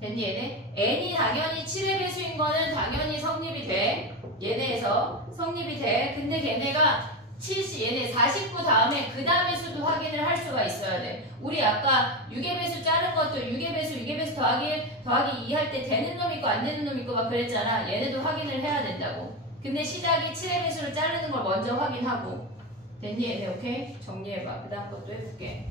됐니 얘네? n이 당연히 7의 배수인 거는 당연히 성립이 돼. 얘네에서 성립이 돼. 근데 걔네가 70, 얘네 49 다음에 그 다음의 수도 확인을 할 수가 있어야 돼. 우리 아까 6의 배수 자른 것도 6의 배수 더하기 2 할 때 되는 놈 있고 안 되는 놈 있고 막 그랬잖아. 얘네도 확인을 해야 된다고. 근데 시작이 7의 배수를 자르는 걸 먼저 확인하고. 됐니 얘네? 오케이? 정리해봐. 그 다음 것도 해볼게.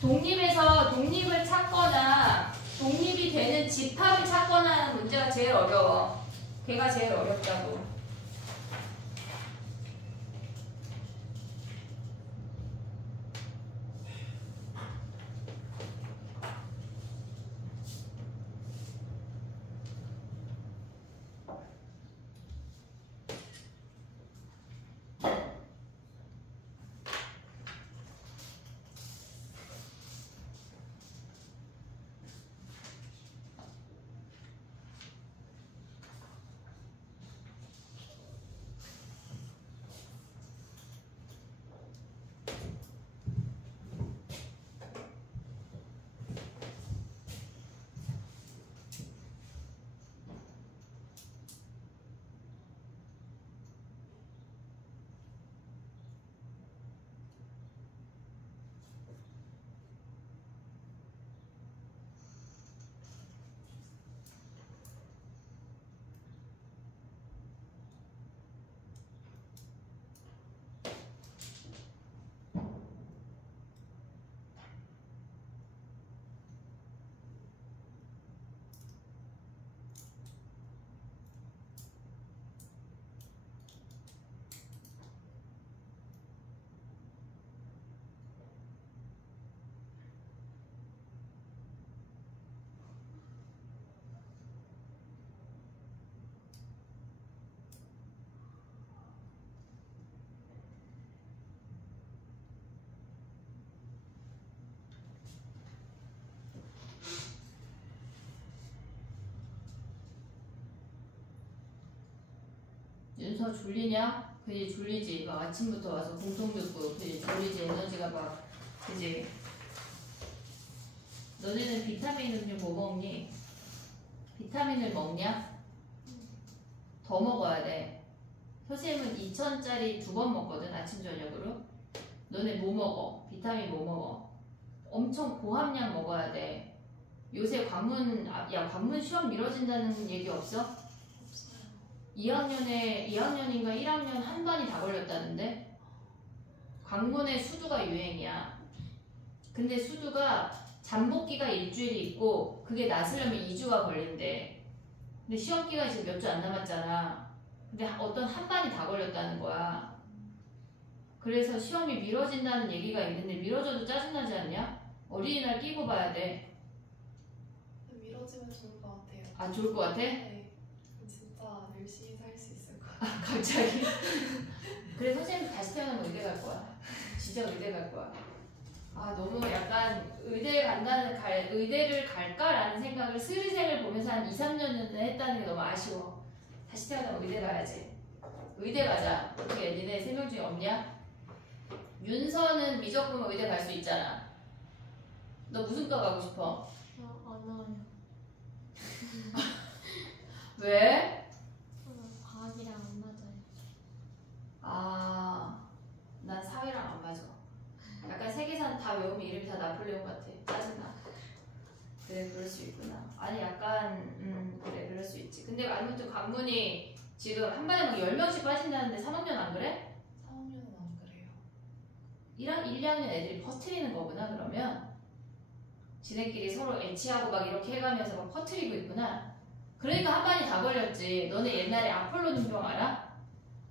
독립에서 독립을 찾거나 독립이 되는 집합을 찾거나 하는 문제가 제일 어려워. 걔가 제일 어렵다고. 윤서 졸리냐? 그지 졸리지. 막 아침부터 와서 공통 듣고 그지 졸리지. 에너지가 막 그지. 너네는 비타민 음료 뭐 먹니? 비타민을 먹냐? 더 먹어야 돼. 선생님은 2,000짜리 2번 먹거든 아침 저녁으로. 너네 뭐 먹어? 비타민 뭐 먹어? 엄청 고함량 먹어야 돼. 요새 관문 시험 미뤄진다는 얘기 없어? 2학년인가 1학년 한 반이 다 걸렸다는데? 관문의 수두가 유행이야. 근데 수두가 잠복기가 일주일이 있고 그게 나서려면 2주가 걸린대. 근데 시험 기간이 지금 몇 주 안 남았잖아. 근데 어떤 한 반이 다 걸렸다는 거야. 그래서 시험이 미뤄진다는 얘기가 있는데 미뤄져도 짜증나지 않냐? 어린이날 끼고 봐야 돼. 미뤄지면 좋을 것 같아요. 아, 좋을 것 같아? 네. 진짜 열심히 살 수 있을 것 같아요. 아, 갑자기? 그래, 선생님 다시 태어나면 의대 갈 거야. 진짜 의대 갈 거야. 아, 너무 약간 의대를 갈까라는 생각을 스리생을 보면서 한 2, 3년은 했다는 게 너무 아쉬워. 다시 태어나면 의대 가야지. 의대 가자. 어떻게 니네 3명 중에 없냐? 윤서는 미적분 의대 갈 수 있잖아. 너 무슨 과 가고 싶어? 언어요. 왜? 과학이랑 안 맞아요. 아, 난 사회랑 안 맞아. 약간 세계사는 다 외우면 이름이 다 나폴레옹 같아. 짜증나. 그래, 그럴 수 있구나. 아니, 약간, 그래, 그럴 수 있지. 근데 아무튼 관문이 지금 한 반에 막 10명씩 빠진다는데 3학년 안 그래? 4학년은 안 그래요. 1, 2학년 애들이 퍼트리는 거구나, 그러면. 지네끼리 서로 애치하고 막 이렇게 해가면서 막 퍼트리고 있구나. 그러니까 한 반이 다 걸렸지. 너네 옛날에 아폴로 눈병 알아?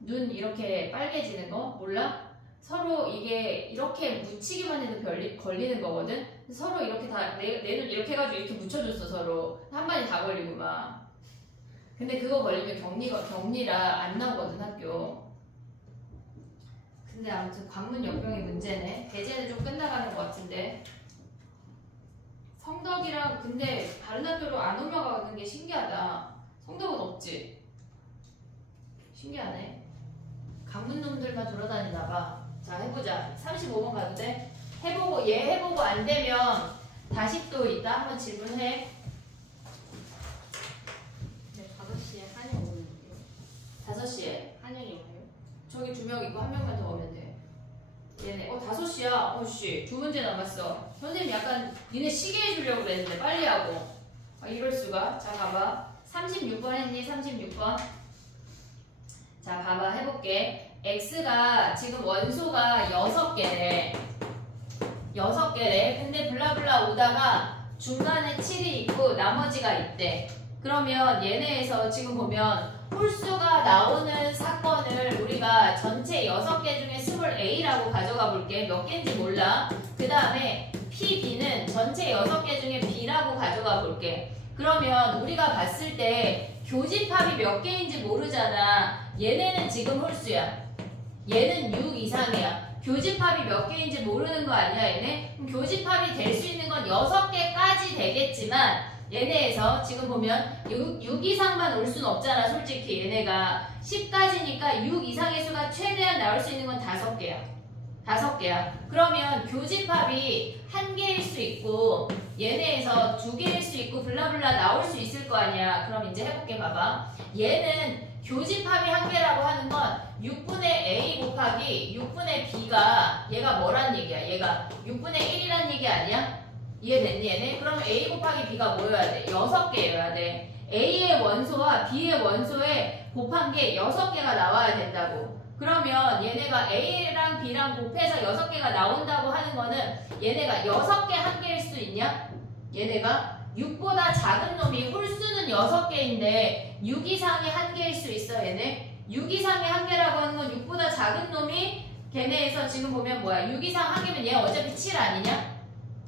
눈 이렇게 빨개지는 거? 몰라? 서로 이게 이렇게 묻히기만 해도 걸리는 거거든? 서로 이렇게 다, 내 눈 이렇게 해가지고 이렇게 묻혀줬어, 서로. 한 반이 다 걸리고 막. 근데 그거 걸리면 격리라 안 나오거든, 학교. 근데 아무튼 관문 역병이 문제네. 대제는 좀 끝나가는 것 같은데. 성덕이랑 근데 다른 학교로 안 옮겨가는 게 신기하다. 성덕은 없지? 신기하네. 관문 놈들만 돌아다니나 봐. 자, 해보자. 35번 가도 돼? 얘 해보고 안 되면 다시 또 이따 한번 질문해. 네, 5시에 한영 오는데요. 5시에. 한영이 와요? 저기 2명 있고 1명만 더 오면 돼. 얘네 5시야. 씨, 2문제 남았어. 선생님 약간 니네 시계 해주려고 그랬는데 빨리 하고. 아, 이럴 수가. 자, 봐봐. 36번 했니? 36번. 자, 봐봐. 해볼게. x가 지금 원소가 6개래. 6개래. 근데 블라블라 오다가 중간에 7이 있고 나머지가 있대. 그러면 얘네에서 지금 보면 홀수가 나오는 사건을 우리가 전체 6개 중에 스몰 a라고 가져가 볼게. 몇 개인지 몰라. 그 다음에 pb는 전체 6개 중에 b라고 가져가 볼게. 그러면 우리가 봤을 때 교집합이 몇 개인지 모르잖아. 얘네는 지금 홀수야. 얘는 6 이상이야. 교집합이 몇 개인지 모르는 거 아니야, 얘네? 그럼 교집합이 될 수 있는 건 6개까지 되겠지만 얘네에서 지금 보면 6 이상만 올 수는 없잖아, 솔직히. 얘네가 10까지니까 6 이상의 수가 최대한 나올 수 있는 건 5개야. 5개야. 그러면 교집합이 1개일 수 있고 얘네에서 2개일 수 있고 블라블라 나올 수 있을 거 아니야. 그럼 이제 해볼게. 봐봐. 얘는 교집합이 1개라고 하는 건 6분의 a 곱하기 6분의 b가 얘가 뭐란 얘기야? 얘가 6분의 1이란 얘기 아니야? 이해됐니 얘네? 그러면 a 곱하기 b가 뭐여야 돼? 6개여야 돼. a의 원소와 b의 원소에 곱한 게 6개가 나와야 된다고. 그러면 얘네가 a랑 b랑 곱해서 6개가 나온다고 하는 거는 얘네가 6개 1개일 수 있냐? 얘네가 6보다 작은 놈이 홀수는 6개인데 6 이상이 1개일 수 있어 얘네? 6 이상의 1개라고 하는 건 6보다 작은 놈이 걔네에서 지금 보면 뭐야? 6 이상 1개면 얘 어차피 7 아니냐?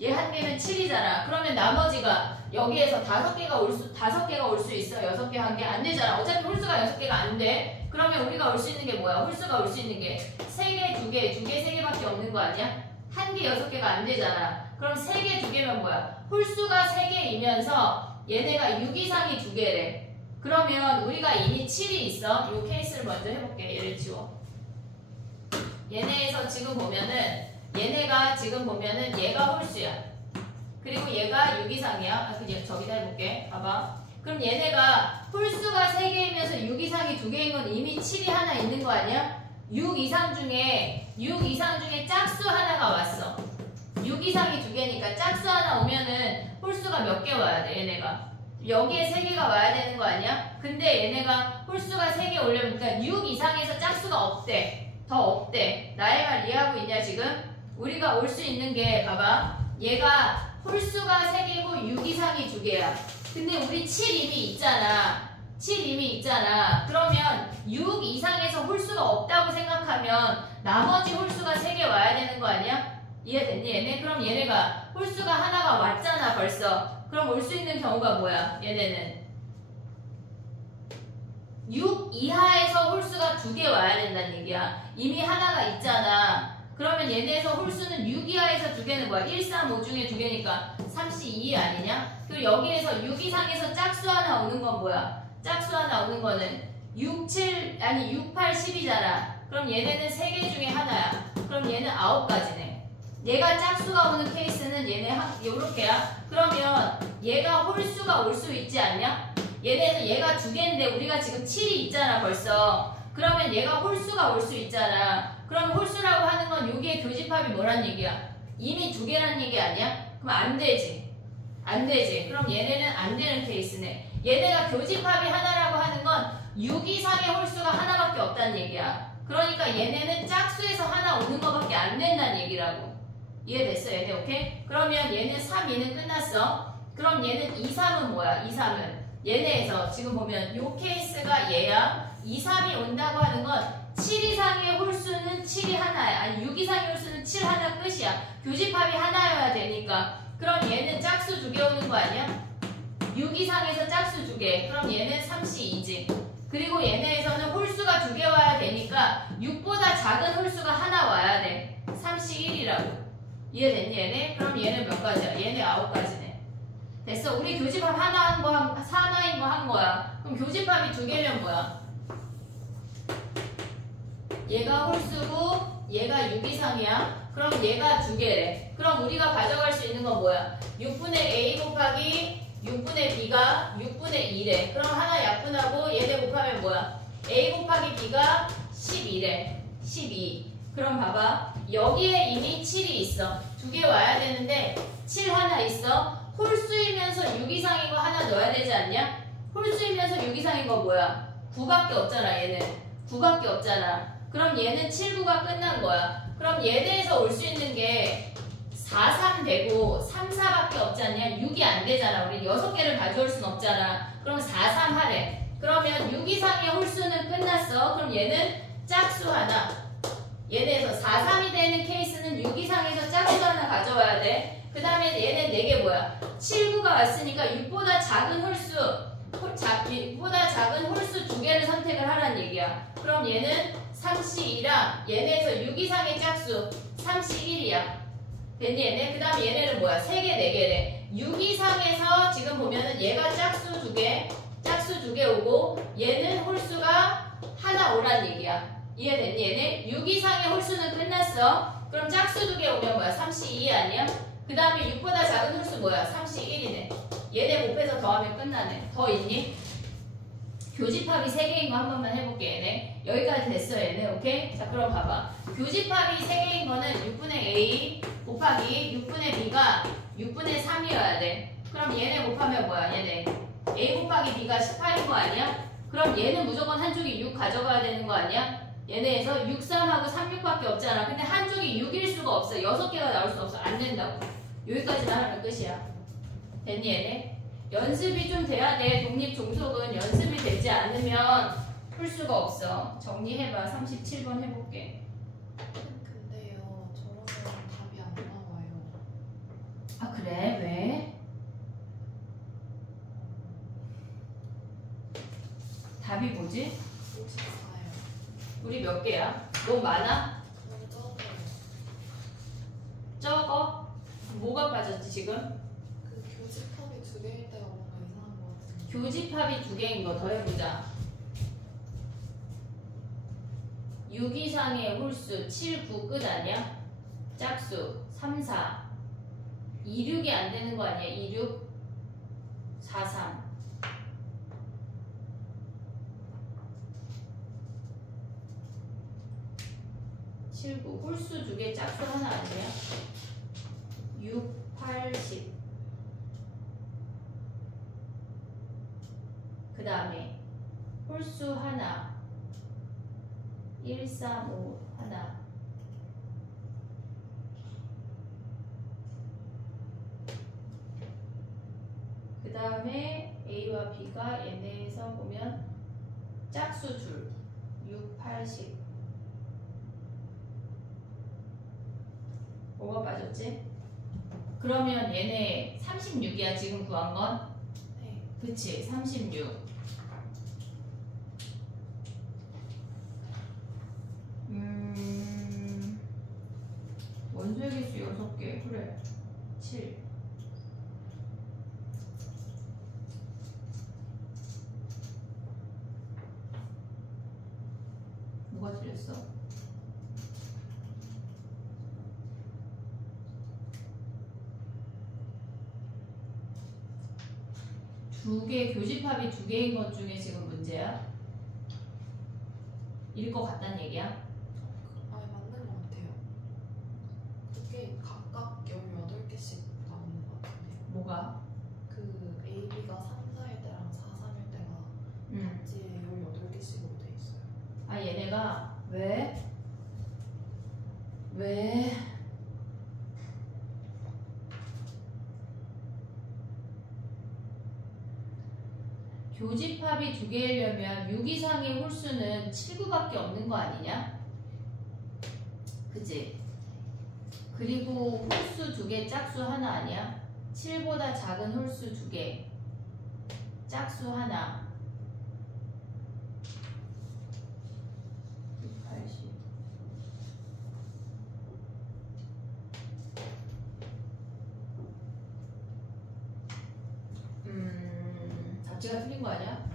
얘 1개면 7이잖아. 그러면 나머지가 여기에서 5개가 올 수 있어. 6개 1개 안 되잖아. 어차피 홀수가 6개가 안 돼. 그러면 우리가 올 수 있는 게 뭐야? 홀수가 올 수 있는 게 3개, 2개, 2개, 3개밖에 없는 거 아니야? 1개, 6개가 안 되잖아. 그럼 3개, 2개면 뭐야? 홀수가 3개이면서 얘네가 6 이상이 2개래. 그러면 우리가 이미 7이 있어. 이 케이스를 먼저 해볼게. 얘를 지워. 얘네에서 지금 보면은 얘네가 지금 보면은 얘가 홀수야. 그리고 얘가 6 이상이야. 그냥 저기다 해볼게. 봐봐. 그럼 얘네가 홀수가 3개이면서 6 이상이 2개인 건 이미 7이 하나 있는 거 아니야? 6 이상 중에 짝수 하나가 왔어. 6 이상이 2개니까 짝수 하나 오면은 홀수가 몇 개 와야 돼, 얘네가. 여기에 3개가 와야 되는 거 아니야? 근데 얘네가 홀수가 3개 오려면 그러니까 6 이상에서 짝수가 없대. 더 없대. 나의 말 이해하고 있냐 지금? 우리가 올 수 있는 게 봐봐. 얘가 홀수가 3개고 6 이상이 2개야. 근데 우리 7 이미 있잖아. 7 이미 있잖아. 그러면 6 이상에서 홀수가 없다고 생각하면 나머지 홀수가 3개 와야 되는 거 아니야? 이해됐니 얘네? 그럼 얘네가 홀수가 하나가 왔잖아 벌써. 그럼 올 수 있는 경우가 뭐야? 얘네는 6 이하에서 홀수가 2개 와야 된다는 얘기야. 이미 하나가 있잖아. 그러면 얘네에서 홀수는 6 이하에서 2개는 뭐야? 1, 3, 5 중에 2개니까 32 아니냐? 그리고 여기에서 6 이상에서 짝수 하나 오는 건 뭐야? 짝수 하나 오는 거는 6, 7, 아니 6, 8, 10이잖아. 그럼 얘네는 3개 중에 하나야. 그럼 얘는 9가지네. 얘가 짝수가 오는 케이스는 얘네 요렇게야. 그러면 얘가 홀수가 올 수 있지 않냐? 얘네에서 얘가 2개인데 우리가 지금 7이 있잖아 벌써. 그러면 얘가 홀수가 올 수 있잖아. 그럼 홀수라고 하는 건 여기에 교집합이 뭐란 얘기야? 이미 2개란 얘기 아니야? 그럼 안 되지. 안 되지. 그럼 얘네는 안 되는 케이스네. 얘네가 교집합이 하나라고 하는 건 6 이상의 홀수가 하나밖에 없다는 얘기야. 그러니까 얘네는 짝수에서 하나 오는 거밖에 안 된다는 얘기라고. 이해됐어 얘네? 오케이? 그러면 얘는 3, 2는 끝났어. 그럼 얘는 2, 3은 뭐야? 2, 3은 얘네에서 지금 보면 요 케이스가 얘야. 2, 3이 온다고 하는 건 7 이상의 홀수는 7이 하나야. 아니 6 이상의 홀수는 7 하나 끝이야. 교집합이 하나여야 되니까. 그럼 얘는 짝수 2개 오는 거 아니야? 6 이상에서 짝수 2개. 그럼 얘는 32지. 그리고 얘네에서는 홀수가 2개 와야 되니까 6보다 작은 홀수가 하나 와야 돼. 31이라고. 이해됐니 얘네? 그럼 얘는 몇 가지야? 얘네 9가지네. 됐어. 우리 교집합 하나인 거 한 거야. 그럼 교집합이 2개면 뭐야? 얘가 홀수고 얘가 6 이상이야. 그럼 얘가 2개래. 그럼 우리가 가져갈 수 있는 건 뭐야? 6분의 a 곱하기 6분의 b가 6분의 2래. 그럼 하나 약분하고 얘네 곱하면 뭐야? a 곱하기 b가 12래. 12. 그럼 봐봐. 여기에 이미 7이 있어. 2개 와야 되는데 7 하나 있어. 홀수이면서 6 이상인 거 하나 넣어야 되지 않냐? 홀수이면서 6 이상인 거 뭐야? 9밖에 없잖아 얘는. 9밖에 없잖아. 그럼 얘는 7, 9가 끝난 거야. 그럼 얘네에서 올 수 있는 게 4, 3 되고 3, 4밖에 없지 않냐? 6이 안 되잖아. 우리 6개를 가져올 순 없잖아. 그럼 4, 3 하래. 그러면 6 이상의 홀수는 끝났어. 그럼 얘는 짝수 하나. 얘네에서 4, 3이 되는 케이스는 6 이상에서 짝수 하나 가져와야 돼. 그 다음에 얘는 4개 뭐야? 7, 9가 왔으니까 6보다 작은 홀수, 6보다 작은 홀수 2개를 선택을 하라는 얘기야. 그럼 얘는 32랑 얘네에서 6 이상의 짝수 31이야. 됐니 얘네? 그 다음에 얘네는 뭐야? 3개, 4개래. 6 이상에서 지금 보면은 얘가 짝수 2개, 짝수 2개 오고 얘는 홀수가 하나 오란 얘기야. 이해됐니 얘네? 6 이상의 홀수는 끝났어. 그럼 짝수 2개 오면 뭐야? 32 아니야? 그 다음에 6보다 작은 홀수 뭐야? 31이네. 얘네 곱해서 더하면 끝나네. 더 있니? 교집합이 3개인 거 한 번만 해볼게 얘네. 여기까지 됐어 얘네. 오케이? 자 그럼 봐봐. 교집합이 3개인 거는 6분의 a 곱하기 6분의 b가 6분의 3이어야 돼. 그럼 얘네 곱하면 뭐야 얘네? a 곱하기 b가 18인 거 아니야? 그럼 얘는 무조건 한쪽이 6 가져가야 되는 거 아니야? 얘네에서 6, 3하고 3, 6밖에 없잖아. 근데 한쪽이 6일 수가 없어. 6개가 나올 수 없어. 안 된다고. 여기까지만 하면 끝이야. 됐니 얘네? 연습이 좀 돼야 돼. 독립 종속은 연습이 되지 않으면 풀 수가 없어. 정리해봐. 37번 해볼게. 근데요, 저러면 답이 안 나와요. 아 그래? 왜? 답이 뭐지? 54요. 우리 몇 개야? 너무 많아? 너무 적어요. 적어? 뭐가 빠졌지 지금? 그 교집합이 2개일 때가 뭔가 이상한 것 같은데. 교집합이 2개인 거 더 해보자. 6 이상의 홀수 7, 9 끝 아니야? 짝수 3, 4 2, 6이 안 되는 거 아니야? 2, 6 4, 3 7, 9 홀수 2개 짝수 하나 아니야? 6, 8, 10 그 다음에 홀수 하나 1, 3, 5 하나. 그 다음에 A와 B가 얘네에서 보면 짝수 둘 6, 8, 10. 뭐가 빠졌지? 그러면 얘네 36이야 지금 구한 건? 네. 그치 36. 원소의 개수 6개 그래 7. 뭐가 틀렸어? 두 개, 교집합이 두 개인 것 중에 지금 문제야? 일 것 같다는 얘기야? 아니 맞는 것 같아요. 그게 각각 18개씩 나오는 것 같은데요. 뭐가? 그 A, B가 3, 4일 때랑 4, 3일 때가 같이 18개씩으로 돼 있어요. 아 얘네가 왜? 왜? 교집합이 두 개이려면 6 이상의 홀수는 7, 9밖에 없는 거 아니냐? 그치? 그리고 홀수 두 개, 짝수 하나 아니야? 7보다 작은 홀수 두 개, 짝수 하나. 80. 잡지가 틀린 거 아니야?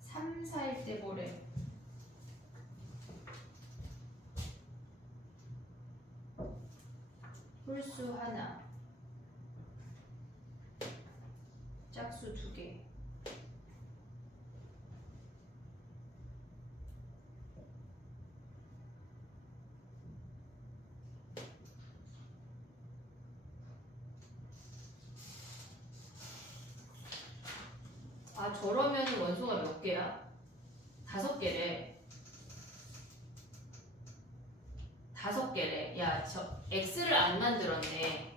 삼, 4일 때 뭐래? 홀수 하나, 짝수 두 개. 아 저러면 원소가 몇 개야? 5개래. 5개래. 야, 저 X를 안 만들었네.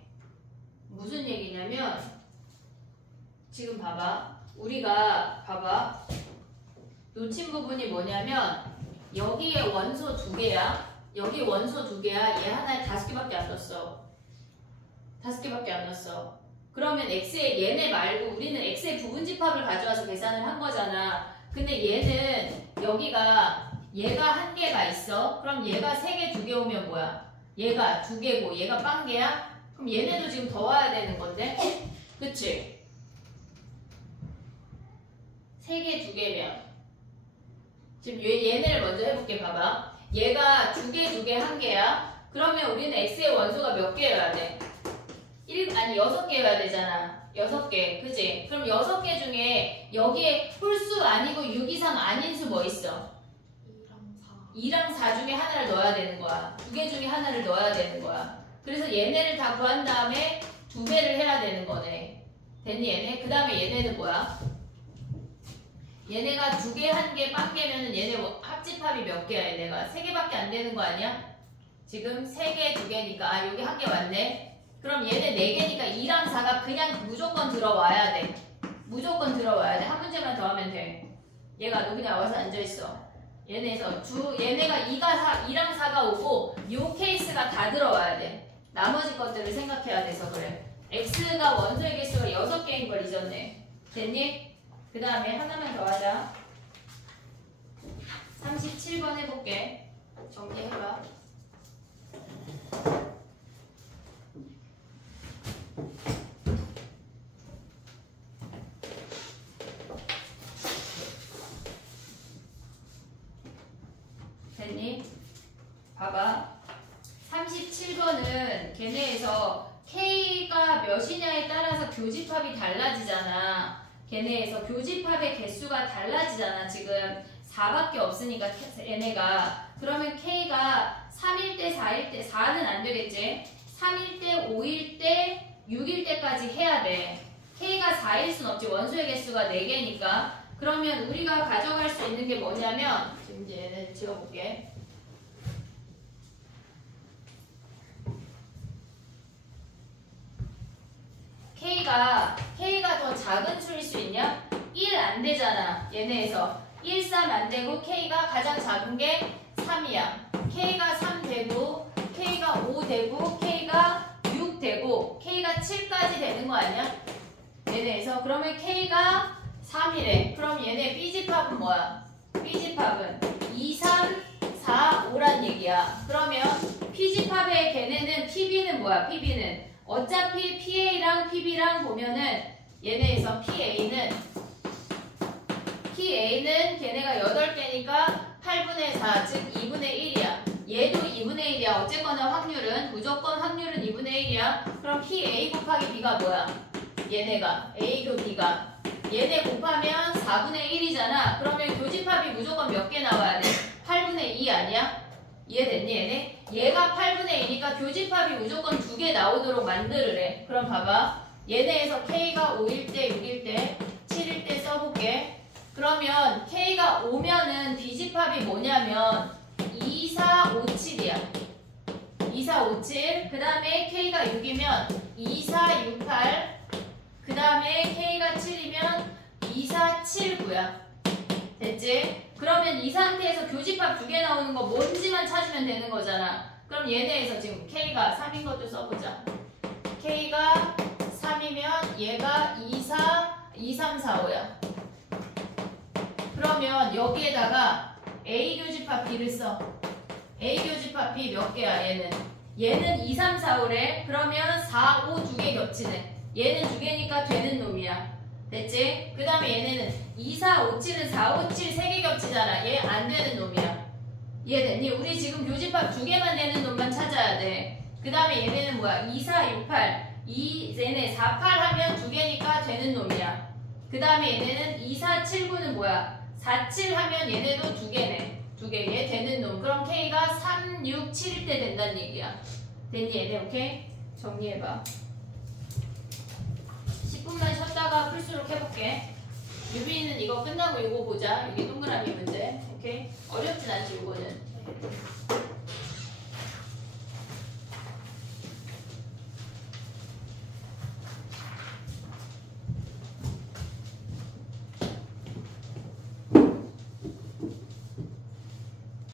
무슨 얘기냐면 지금 봐봐. 우리가 봐봐. 놓친 부분이 뭐냐면 여기에 원소 2개야. 여기 원소 2개야. 얘 하나에 5개밖에 안 넣었어. 5개밖에 안 넣었어. 그러면 X의 얘네 말고 우리는 X의 부분집합을 가져와서 계산을 한 거잖아. 근데 얘는 여기가 얘가 1개가 있어. 그럼 얘가 3개, 2개 오면 뭐야? 얘가 2개고 얘가 빵개야? 그럼 얘네도 지금 더 와야 되는 건데? 그치? 3개, 2개면 지금 얘네를 먼저 해볼게. 봐봐. 얘가 2개, 2개, 1개야. 그러면 우리는 X의 원소가 몇 개여야 돼? 6개여야 되잖아. 6개. 그지? 그럼 6개 중에 여기에 홀수 아니고 6 이상 아닌 수 뭐 있어? 2랑 4 중에 하나를 넣어야 되는 거야. 2개 중에 하나를 넣어야 되는 거야. 그래서 얘네를 다 구한 다음에 2배를 해야 되는 거네. 됐니 얘네? 그 다음에 얘네는 뭐야? 얘네가 2개, 1개, 빵개면은 얘네 합집합이 몇 개야 얘네가? 3개밖에 안 되는 거 아니야? 지금 3개, 2개니까 아 여기 1개 왔네. 그럼 얘네 4개니까 2랑 4가 그냥 무조건 들어와야 돼. 무조건 들어와야 돼. 한 문제만 더 하면 돼. 얘가 너 그냥 와서 앉아있어. 얘네에서 얘네가 2랑 4가 오고 요 케이스가 다 들어와야 돼. 나머지 것들을 생각해야 돼서 그래. X가 원소의 개수가 6개인 걸 잊었네. 됐니? 그 다음에 하나만 더 하자. 37번 해볼게. 정리해봐. 됐니? 봐봐. 37번은 걔네에서 K가 몇이냐에 따라서 교집합이 달라지잖아. 걔네에서 교집합의 개수가 달라지잖아. 지금 4밖에 없으니까 얘네가. 그러면 K가 3일 때, 4일 때, 4는 안 되겠지? 3일 때, 5일 때, 6일 때까지 해야 돼. K가 4일 순 없지. 원소의 개수가 4개니까. 그러면 우리가 가져갈 수 있는 게 뭐냐면, 지금 이제 얘네 지워볼게. K가 더 작은 수일 수 있냐? 1 안 되잖아. 얘네에서 1, 3 안 되고 K가 가장 작은 게 3이야. K가 3 되고 K가 5 되고 K가 6 되고 K가 7까지 되는 거 아니야? 얘네에서 그러면 K가 3이래. 그럼 얘네 B집합은 뭐야? B집합은 2, 3, 4, 5란 얘기야. 그러면 P집합의 걔네는 PB는 뭐야? PB는 어차피 PA랑 PB랑 보면은 얘네에서 PA는 걔네가 8개니까 8분의 4, 즉 2분의 1이야. 얘도 2분의 1이야. 어쨌거나 무조건 확률은 2분의 1이야. 그럼 PA 곱하기 B가 뭐야? 얘네가 A 교 B가 얘네 곱하면 4분의 1이잖아. 그러면 교집합이 무조건 몇 개 나와야 돼? 8분의 2 아니야? 이해됐니 얘네? 얘가 8분의 2니까 교집합이 무조건 2개 나오도록 만들으래. 그럼 봐봐. 얘네에서 K가 5일 때, 6일 때, 7일 때 써볼게. 그러면 K가 5면은 B집합이 뭐냐면 2, 4, 5, 7이야. 2, 4, 5, 7. 그 다음에 K가 6이면 2, 4, 6, 8. 그 다음에 K가 7이면 2, 4, 7, 9야. 됐지? 그러면 이 상태에서 교집합 2개 나오는 거 뭔지만 찾으면 되는 거잖아. 그럼 얘네에서 지금 K가 3인 것도 써보자. K가 3이면 얘가 2, 3, 4, 5야. 그러면 여기에다가 A 교집합 B를 써. A 교집합 B 몇 개야 얘는 2, 3, 4, 5래. 그러면 4, 5 2개 겹치네. 얘는 2개니까 되는 놈이야. 됐지? 그 다음에 얘네는 2, 4, 5, 7은 4, 5, 7 3개 겹치잖아. 얘 안 되는 놈이야. 이해됐니? 우리 지금 교집합 2개만 되는 놈만 찾아야 돼. 그 다음에 얘네는 뭐야? 2, 4, 6, 8. 얘네 4, 8 하면 2개니까 되는 놈이야. 그 다음에 얘네는 2, 4, 7, 9는 뭐야? 4, 7 하면 얘네도 2개네. 2개. 얘 되는 놈. 그럼 K가 3, 6, 7일 때 된다는 얘기야. 됐니 얘네? 오케이? 정리해봐. 10분만 쉬었다가 풀수록 해볼게. 유빈이는 이거 끝나고 이거 보자. 이게 동그라미 문제. 오케이? 어렵진 않지 이거는.